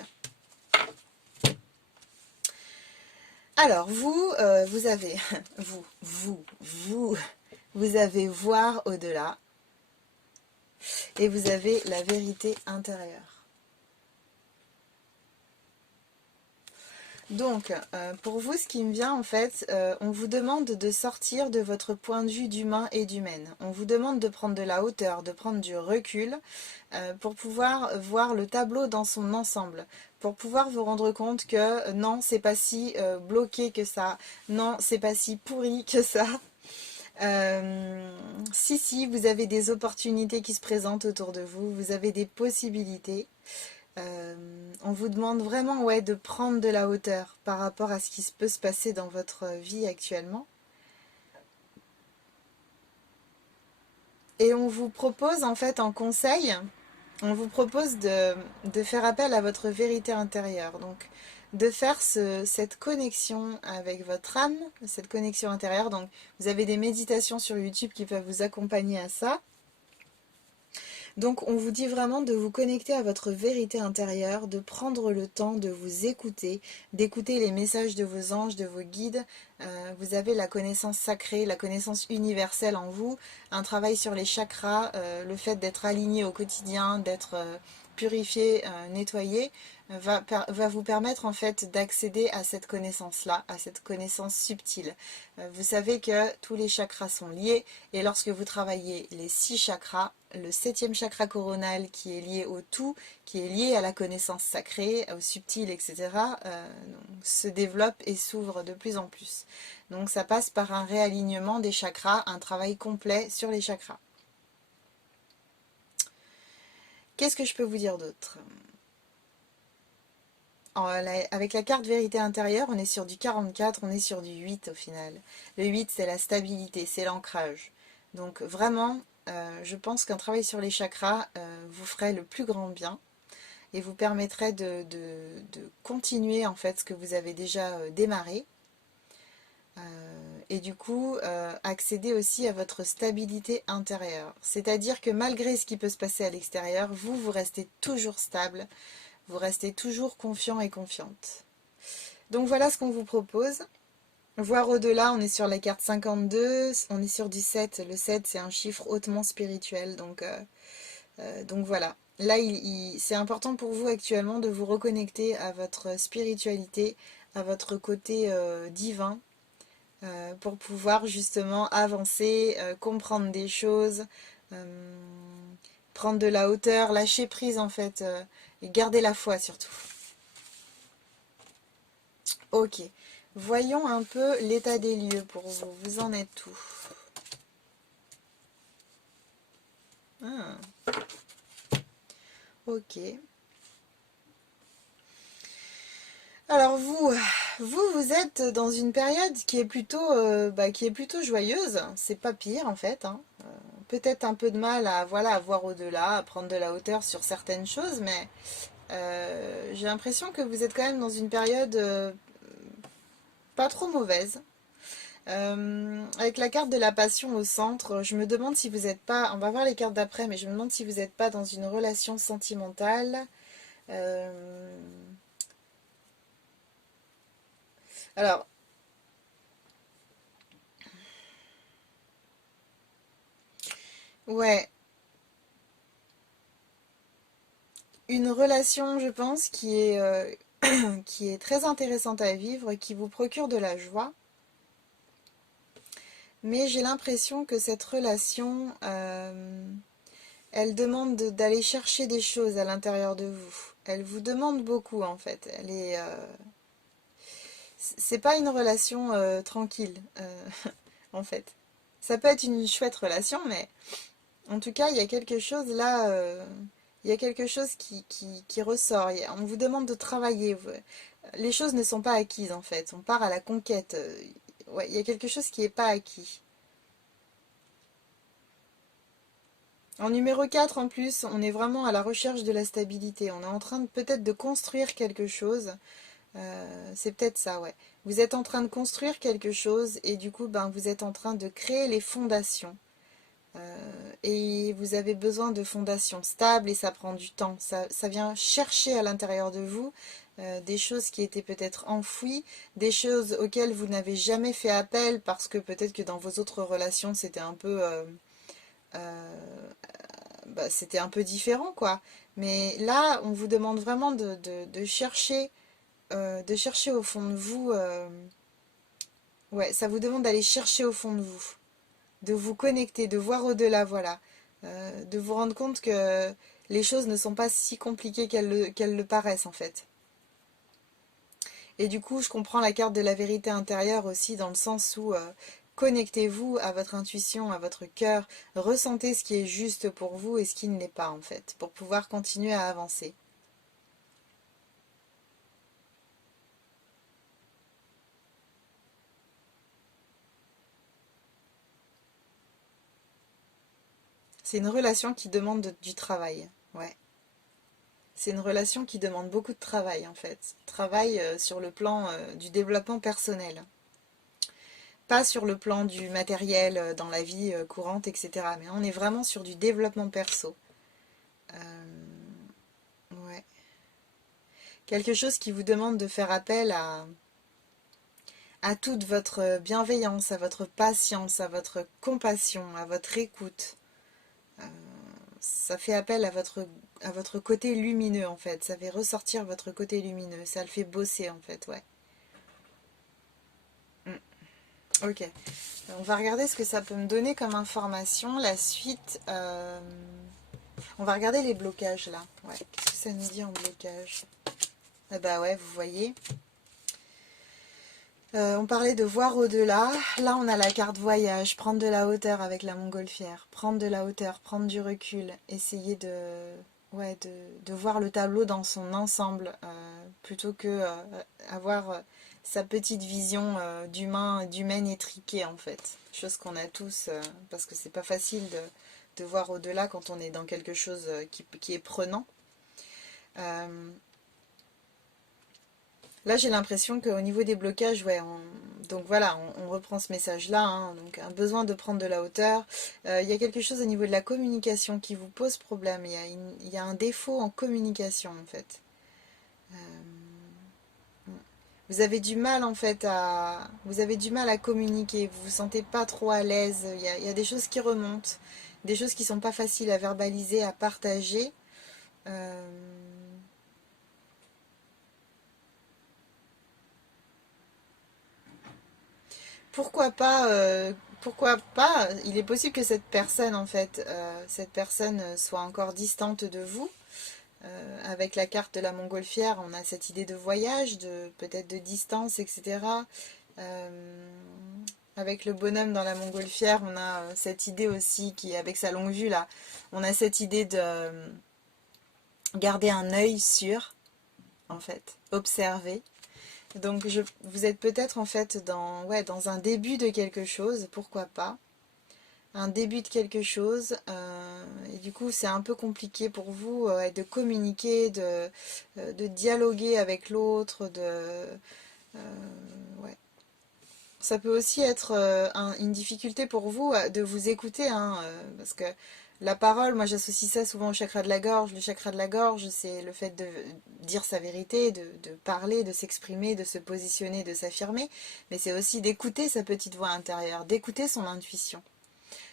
Alors, vous avez, vous avez voir au-delà et vous avez la vérité intérieure. Donc, pour vous, ce qui me vient en fait, on vous demande de sortir de votre point de vue d'humain et d'humaine. On vous demande de prendre de la hauteur, de prendre du recul pour pouvoir voir le tableau dans son ensemble. Pour pouvoir vous rendre compte que non, c'est pas si bloqué que ça. Non, c'est pas si pourri que ça. Si, vous avez des opportunités qui se présentent autour de vous. Vous avez des possibilités. On vous demande vraiment ouais, de prendre de la hauteur par rapport à ce qui peut se passer dans votre vie actuellement. Et on vous propose en fait en conseil, on vous propose de faire appel à votre vérité intérieure. Donc de faire cette connexion avec votre âme, cette connexion intérieure. Donc vous avez des méditations sur YouTube qui peuvent vous accompagner à ça. Donc on vous dit vraiment de vous connecter à votre vérité intérieure, de prendre le temps de vous écouter, d'écouter les messages de vos anges, de vos guides. Vous avez la connaissance sacrée, la connaissance universelle en vous, un travail sur les chakras, le fait d'être aligné au quotidien, d'être purifier, nettoyer, va vous permettre en fait d'accéder à cette connaissance-là, à cette connaissance subtile. Vous savez que tous les chakras sont liés et lorsque vous travaillez les 6 chakras, le 7e chakra coronal qui est lié au tout, qui est lié à la connaissance sacrée, au subtil, etc., se développe et s'ouvre de plus en plus. Donc ça passe par un réalignement des chakras, un travail complet sur les chakras. Qu'est-ce que je peux vous dire d'autre? Avec la carte vérité intérieure, on est sur du 44, on est sur du 8 au final. Le 8, c'est la stabilité, c'est l'ancrage. Donc vraiment, je pense qu'un travail sur les chakras vous ferait le plus grand bien et vous permettrait de continuer en fait ce que vous avez déjà démarré. Et du coup, accéder aussi à votre stabilité intérieure. C'est-à-dire que malgré ce qui peut se passer à l'extérieur, vous restez toujours stable, vous restez toujours confiant et confiante. Donc voilà ce qu'on vous propose. Voir au-delà, on est sur la carte 52, on est sur du 7. Le 7, c'est un chiffre hautement spirituel. Donc voilà. Là, c'est important pour vous actuellement de vous reconnecter à votre spiritualité, à votre côté divin, pour pouvoir justement avancer, comprendre des choses, euh, prendre de la hauteur, lâcher prise en fait, et garder la foi surtout. Ok, voyons un peu l'état des lieux pour vous. Vous en êtes où? Ah, ok. Alors vous êtes dans une période qui est plutôt joyeuse. C'est pas pire en fait, hein. Peut-être un peu de mal à voilà à voir au-delà, à prendre de la hauteur sur certaines choses, mais j'ai l'impression que vous êtes quand même dans une période pas trop mauvaise. Avec la carte de la passion au centre, je me demande si vous n'êtes pas, on va voir les cartes d'après, mais je me demande si vous n'êtes pas dans une relation sentimentale. Euh, alors, ouais, une relation, je pense, qui est très intéressante à vivre, qui vous procure de la joie, mais j'ai l'impression que cette relation, elle demande d'aller chercher des choses à l'intérieur de vous. Elle vous demande beaucoup en fait. C'est pas une relation tranquille en fait. Ça peut être une chouette relation, mais en tout cas, il y a quelque chose là, il y a quelque chose qui ressort. On vous demande de travailler. Les choses ne sont pas acquises en fait. On part à la conquête. Ouais, il y a quelque chose qui n'est pas acquis. En numéro 4 en plus, on est vraiment à la recherche de la stabilité. On est en train peut-être de construire quelque chose. C'est peut-être ça, ouais. Vous êtes en train de construire quelque chose et du coup, ben, vous êtes en train de créer les fondations. Et vous avez besoin de fondations stables et ça prend du temps. Ça vient chercher à l'intérieur de vous des choses qui étaient peut-être enfouies, des choses auxquelles vous n'avez jamais fait appel parce que peut-être que dans vos autres relations c'était un peu, bah, c'était un peu différent, quoi. Mais là, on vous demande vraiment de chercher au fond de vous. Ouais, ça vous demande d'aller chercher au fond de vous, de vous connecter, de voir au-delà, voilà. De vous rendre compte que les choses ne sont pas si compliquées qu'elles le paraissent, en fait. Et du coup, je comprends la carte de la vérité intérieure aussi, dans le sens où connectez-vous à votre intuition, à votre cœur, ressentez ce qui est juste pour vous et ce qui ne l'est pas, en fait, pour pouvoir continuer à avancer. C'est une relation qui demande du travail, ouais. C'est une relation qui demande beaucoup de travail, en fait. Travail sur le plan du développement personnel. Pas sur le plan du matériel dans la vie courante, etc. Mais on est vraiment sur du développement perso. Ouais. Quelque chose qui vous demande de faire appel à toute votre bienveillance, à votre patience, à votre compassion, à votre écoute. ça fait appel à votre côté lumineux en fait. Ça fait ressortir votre côté lumineux. Ça le fait bosser en fait, ouais. Mm. Ok. On va regarder ce que ça peut me donner comme information. La suite, on va regarder les blocages là. Ouais. Qu'est-ce que ça nous dit en blocage? Ah bah ouais, vous voyez. On parlait de voir au-delà. Là, on a la carte voyage, prendre de la hauteur avec la montgolfière. Prendre de la hauteur, prendre du recul. Essayer ouais, de voir le tableau dans son ensemble plutôt que avoir sa petite vision d'humaine étriquée en fait. Chose qu'on a tous parce que c'est pas facile de voir au-delà quand on est dans quelque chose qui est prenant. Euh, Là, j'ai l'impression qu'au niveau des blocages, ouais, donc voilà, on reprend ce message-là, hein, donc un besoin de prendre de la hauteur. Il y a quelque chose au niveau de la communication qui vous pose problème. Il y a un défaut en communication, en fait. Euh, vous avez du mal, en fait, vous avez du mal à communiquer. Vous vous sentez pas trop à l'aise. Il y a des choses qui remontent, des choses qui sont pas faciles à verbaliser, à partager. Euh, pourquoi pas, il est possible que cette personne, en fait, cette personne soit encore distante de vous. Avec la carte de la montgolfière, on a cette idée de voyage, peut-être de distance, etc. Euh, Avec le bonhomme dans la montgolfière, on a cette idée aussi qui, avec sa longue vue là, on a cette idée de garder un œil sur, en fait, observer. Donc vous êtes peut-être en fait ouais, dans un début de quelque chose, pourquoi pas. Un début de quelque chose, et du coup c'est un peu compliqué pour vous ouais, de communiquer, de dialoguer avec l'autre, ouais. Ça peut aussi être une difficulté pour vous de vous écouter, hein, parce que la parole, moi j'associe ça souvent au chakra de la gorge. Le chakra de la gorge, c'est le fait de dire sa vérité, de parler, de s'exprimer, de se positionner, de s'affirmer, mais c'est aussi d'écouter sa petite voix intérieure, d'écouter son intuition.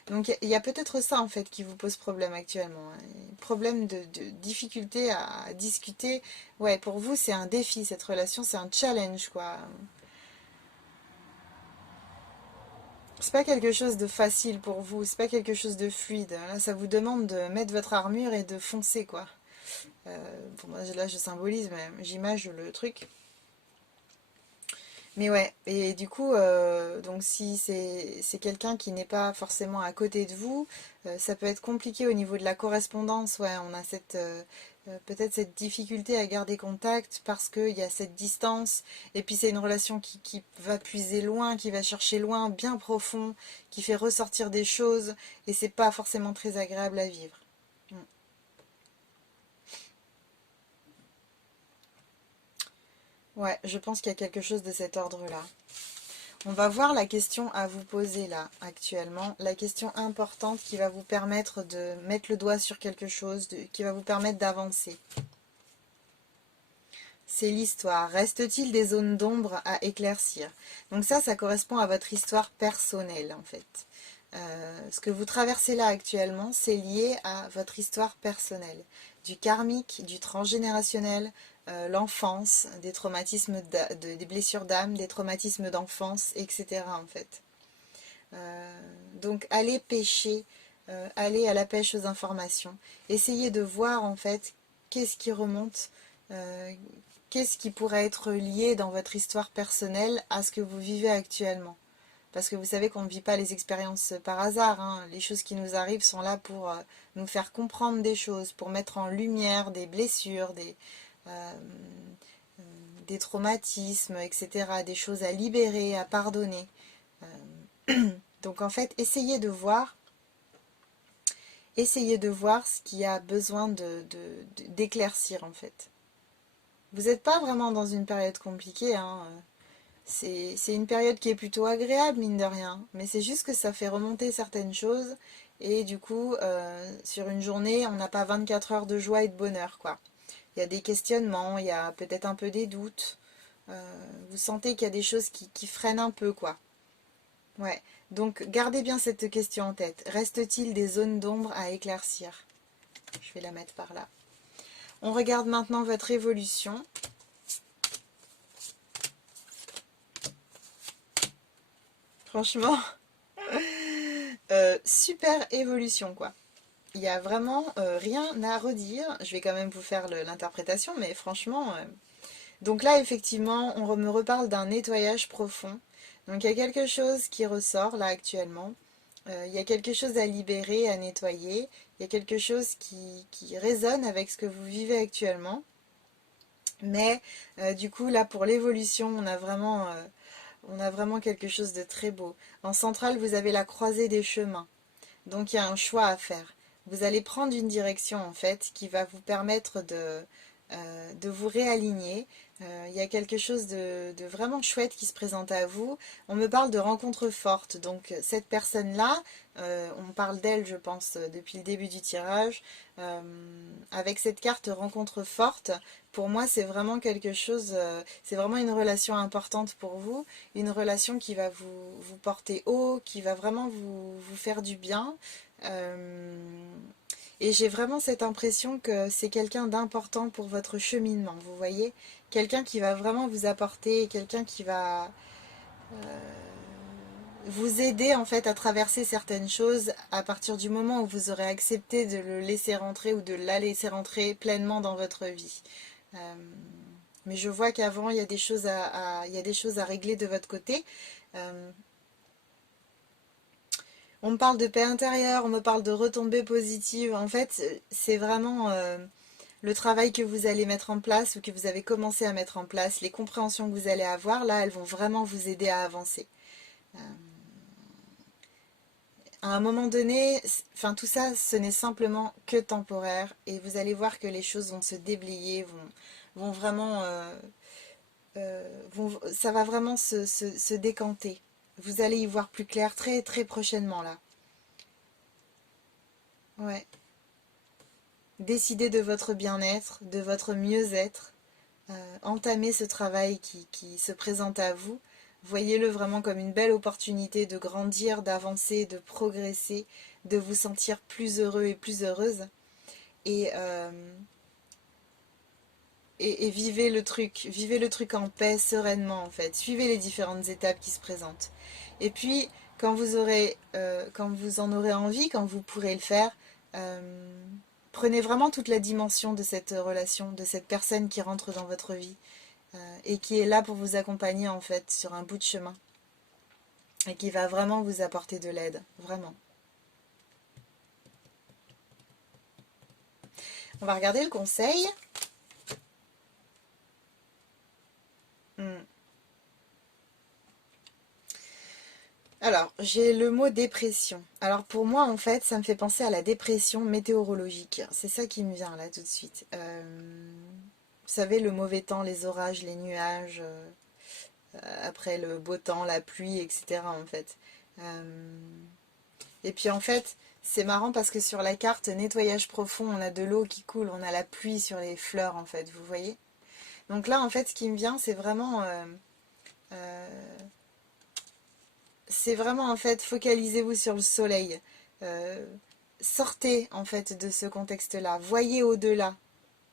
Donc il y a peut-être ça en fait qui vous pose problème actuellement, hein. Problème de difficulté à discuter. Ouais, pour vous c'est un défi, cette relation, c'est un challenge quoi. C'est pas quelque chose de facile pour vous, c'est pas quelque chose de fluide. Là, ça vous demande de mettre votre armure et de foncer, quoi. Bon, moi, là, je symbolise, mais j'image le truc. Mais ouais, et du coup, donc si c'est quelqu'un qui n'est pas forcément à côté de vous, ça peut être compliqué au niveau de la correspondance. Ouais, on a peut-être cette difficulté à garder contact parce qu'il y a cette distance. Et puis c'est une relation qui va puiser loin, qui va chercher loin, bien profond, qui fait ressortir des choses, et c'est pas forcément très agréable à vivre. Mm. Ouais, je pense qu'il y a quelque chose de cet ordre-là. On va voir la question à vous poser là, actuellement. La question importante qui va vous permettre de mettre le doigt sur quelque chose, qui va vous permettre d'avancer. C'est l'histoire. Reste-t-il des zones d'ombre à éclaircir? Donc ça correspond à votre histoire personnelle en fait. Ce que vous traversez là actuellement, c'est lié à votre histoire personnelle. Du karmique, du transgénérationnel, l'enfance, des traumatismes, des blessures d'âme, des traumatismes d'enfance, etc. en fait. Donc allez pêcher, allez à la pêche aux informations. Essayez de voir en fait qu'est-ce qui remonte, euh, qu'est-ce qui pourrait être lié dans votre histoire personnelle à ce que vous vivez actuellement. Parce que vous savez qu'on ne vit pas les expériences par hasard, hein. Les choses qui nous arrivent sont là pour nous faire comprendre des choses, pour mettre en lumière des blessures, euh, des traumatismes, etc., des choses à libérer, à pardonner. Donc en fait, essayez de voir ce qui a besoin d'éclaircir en fait. Vous n'êtes pas vraiment dans une période compliquée, hein. C'est une période qui est plutôt agréable, mine de rien. Mais c'est juste que ça fait remonter certaines choses. Et du coup, sur une journée, on n'a pas 24 heures de joie et de bonheur, quoi. Il y a des questionnements, il y a peut-être un peu des doutes. Vous sentez qu'il y a des choses qui freinent un peu, quoi. Ouais. Donc, gardez bien cette question en tête. Reste-t-il des zones d'ombre à éclaircir? Je vais la mettre par là. On regarde maintenant votre évolution. Franchement, super évolution quoi. Il n'y a vraiment rien à redire. Je vais quand même vous faire l'interprétation, mais franchement... Donc là, effectivement, me reparle d'un nettoyage profond. Donc il y a quelque chose qui ressort là actuellement. Il y a quelque chose à libérer, à nettoyer. Il y a quelque chose qui résonne avec ce que vous vivez actuellement. Mais du coup, là, pour l'évolution, on a vraiment quelque chose de très beau. En centrale, vous avez la croisée des chemins. Donc il y a un choix à faire. Vous allez prendre une direction en fait qui va vous permettre de vous réaligner. Il y a quelque chose de vraiment chouette qui se présente à vous. On me parle de rencontres fortes. Donc cette personne-là, on parle d'elle je pense depuis le début du tirage. Euh, Avec cette carte rencontre forte, pour moi c'est vraiment quelque chose, c'est vraiment une relation importante pour vous. Une relation qui va vous porter haut, qui va vraiment vous faire du bien. Euh, et j'ai vraiment cette impression que c'est quelqu'un d'important pour votre cheminement, vous voyez? Quelqu'un qui va vraiment vous apporter, quelqu'un qui va vous aider en fait à traverser certaines choses à partir du moment où vous aurez accepté de le laisser rentrer ou de la laisser rentrer pleinement dans votre vie. Euh, mais je vois qu'avant, il y a des choses il y a des choses à régler de votre côté. Euh, on me parle de paix intérieure, on me parle de retombées positives. En fait, c'est vraiment le travail que vous allez mettre en place ou que vous avez commencé à mettre en place, les compréhensions que vous allez avoir, là, elles vont vraiment vous aider à avancer. Euh, à un moment donné, enfin tout ça, ce n'est simplement que temporaire et vous allez voir que les choses vont se déblayer, vont vraiment, ça va vraiment se décanter. Vous allez y voir plus clair très très prochainement là. Ouais. Décidez de votre bien-être, de votre mieux-être. Entamez ce travail qui se présente à vous. Voyez-le vraiment comme une belle opportunité de grandir, d'avancer, de progresser, de vous sentir plus heureux et plus heureuse. Et, euh, et vivez le truc en paix, sereinement en fait. Suivez les différentes étapes qui se présentent. Et puis, quand vous en aurez envie, quand vous pourrez le faire, euh, prenez vraiment toute la dimension de cette relation, de cette personne qui rentre dans votre vie et qui est là pour vous accompagner en fait sur un bout de chemin et qui va vraiment vous apporter de l'aide, vraiment. On va regarder le conseil. Hmm. Alors, j'ai le mot dépression. Alors pour moi, en fait, ça me fait penser à la dépression météorologique. C'est ça qui me vient là tout de suite. Vous savez, le mauvais temps, les orages, les nuages, après le beau temps, la pluie, etc. en fait. Euh, et puis en fait, c'est marrant parce que sur la carte nettoyage profond, on a de l'eau qui coule, on a la pluie sur les fleurs en fait, vous voyez? Donc là, en fait, ce qui me vient, euh, c'est vraiment en fait, focalisez-vous sur le soleil. Euh, Sortez en fait de ce contexte-là, voyez au-delà,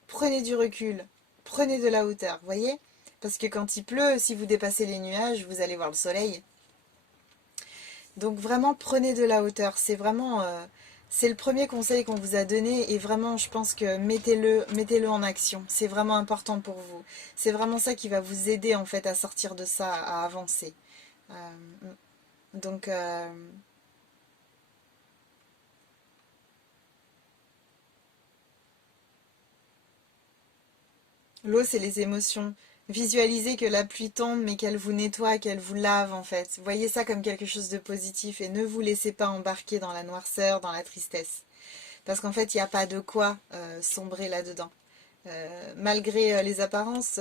prenez du recul, prenez de la hauteur, voyez? Parce que quand il pleut, si vous dépassez les nuages, vous allez voir le soleil. Donc vraiment prenez de la hauteur. C'est le premier conseil qu'on vous a donné et vraiment je pense que mettez-le en action. C'est vraiment important pour vous. C'est vraiment ça qui va vous aider en fait à sortir de ça, à avancer. Euh, donc l'eau c'est les émotions. Visualisez que la pluie tombe mais qu'elle vous nettoie, qu'elle vous lave en fait. Voyez ça comme quelque chose de positif et ne vous laissez pas embarquer dans la noirceur, dans la tristesse. Parce qu'en fait il n'y a pas de quoi sombrer là-dedans. Malgré les apparences,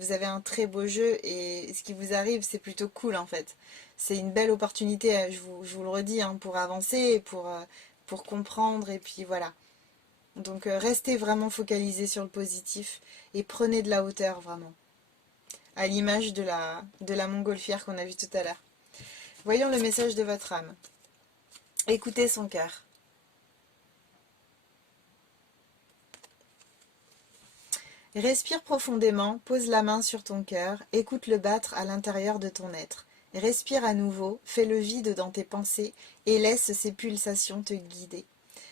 vous avez un très beau jeu et ce qui vous arrive, c'est plutôt cool en fait. C'est une belle opportunité, je vous le redis, hein, pour avancer, et pour comprendre et puis voilà. Donc restez vraiment focalisé sur le positif et prenez de la hauteur vraiment, à l'image de la montgolfière qu'on a vue tout à l'heure. Voyons le message de votre âme. Écoutez son cœur. Respire profondément, pose la main sur ton cœur, écoute le battre à l'intérieur de ton être. Respire à nouveau, fais le vide dans tes pensées et laisse ces pulsations te guider.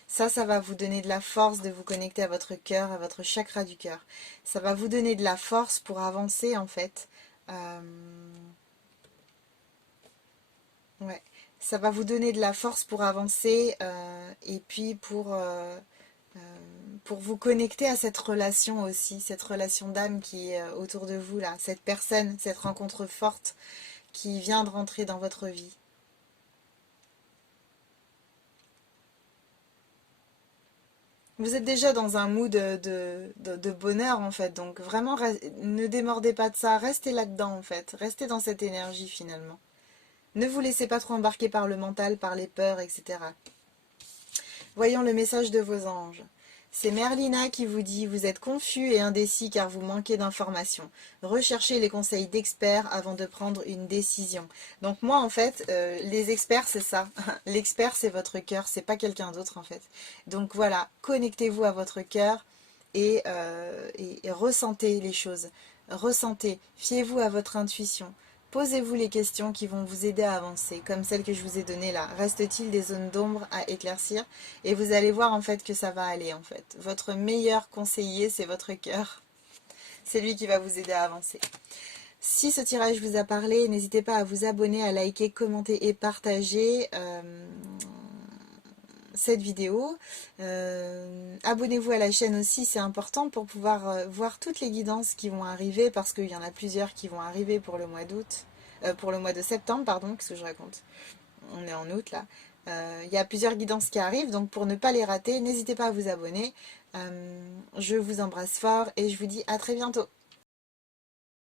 Ça va vous donner de la force de vous connecter à votre cœur, à votre chakra du cœur. Ça va vous donner de la force pour avancer en fait. Euh, ouais. Ça va vous donner de la force pour avancer et puis euh, pour vous connecter à cette relation aussi, cette relation d'âme qui est autour de vous là, cette personne, cette rencontre forte qui vient de rentrer dans votre vie. Vous êtes déjà dans un mood de bonheur en fait, donc vraiment ne démordez pas de ça, restez là-dedans en fait, restez dans cette énergie finalement. Ne vous laissez pas trop embarquer par le mental, par les peurs, etc. Voyons le message de vos anges. C'est Merlina qui vous dit: vous êtes confus et indécis car vous manquez d'informations. Recherchez les conseils d'experts avant de prendre une décision. Donc moi en fait, les experts c'est ça. L'expert c'est votre cœur, c'est pas quelqu'un d'autre en fait. Donc voilà, connectez-vous à votre cœur et ressentez les choses. Ressentez, fiez-vous à votre intuition. Posez-vous les questions qui vont vous aider à avancer, comme celles que je vous ai données là. Reste-t-il des zones d'ombre à éclaircir? Et vous allez voir en fait que ça va aller en fait. Votre meilleur conseiller, c'est votre cœur. C'est lui qui va vous aider à avancer. Si ce tirage vous a parlé, n'hésitez pas à vous abonner, à liker, commenter et partager cette vidéo. Abonnez-vous à la chaîne aussi, c'est important pour pouvoir voir toutes les guidances qui vont arriver, parce qu'il y en a plusieurs qui vont arriver pour le mois d'août, pour le mois de septembre, pardon, qu'est-ce que je raconte? On est en août là. Il y a plusieurs guidances qui arrivent, donc pour ne pas les rater, n'hésitez pas à vous abonner. Je vous embrasse fort et je vous dis à très bientôt.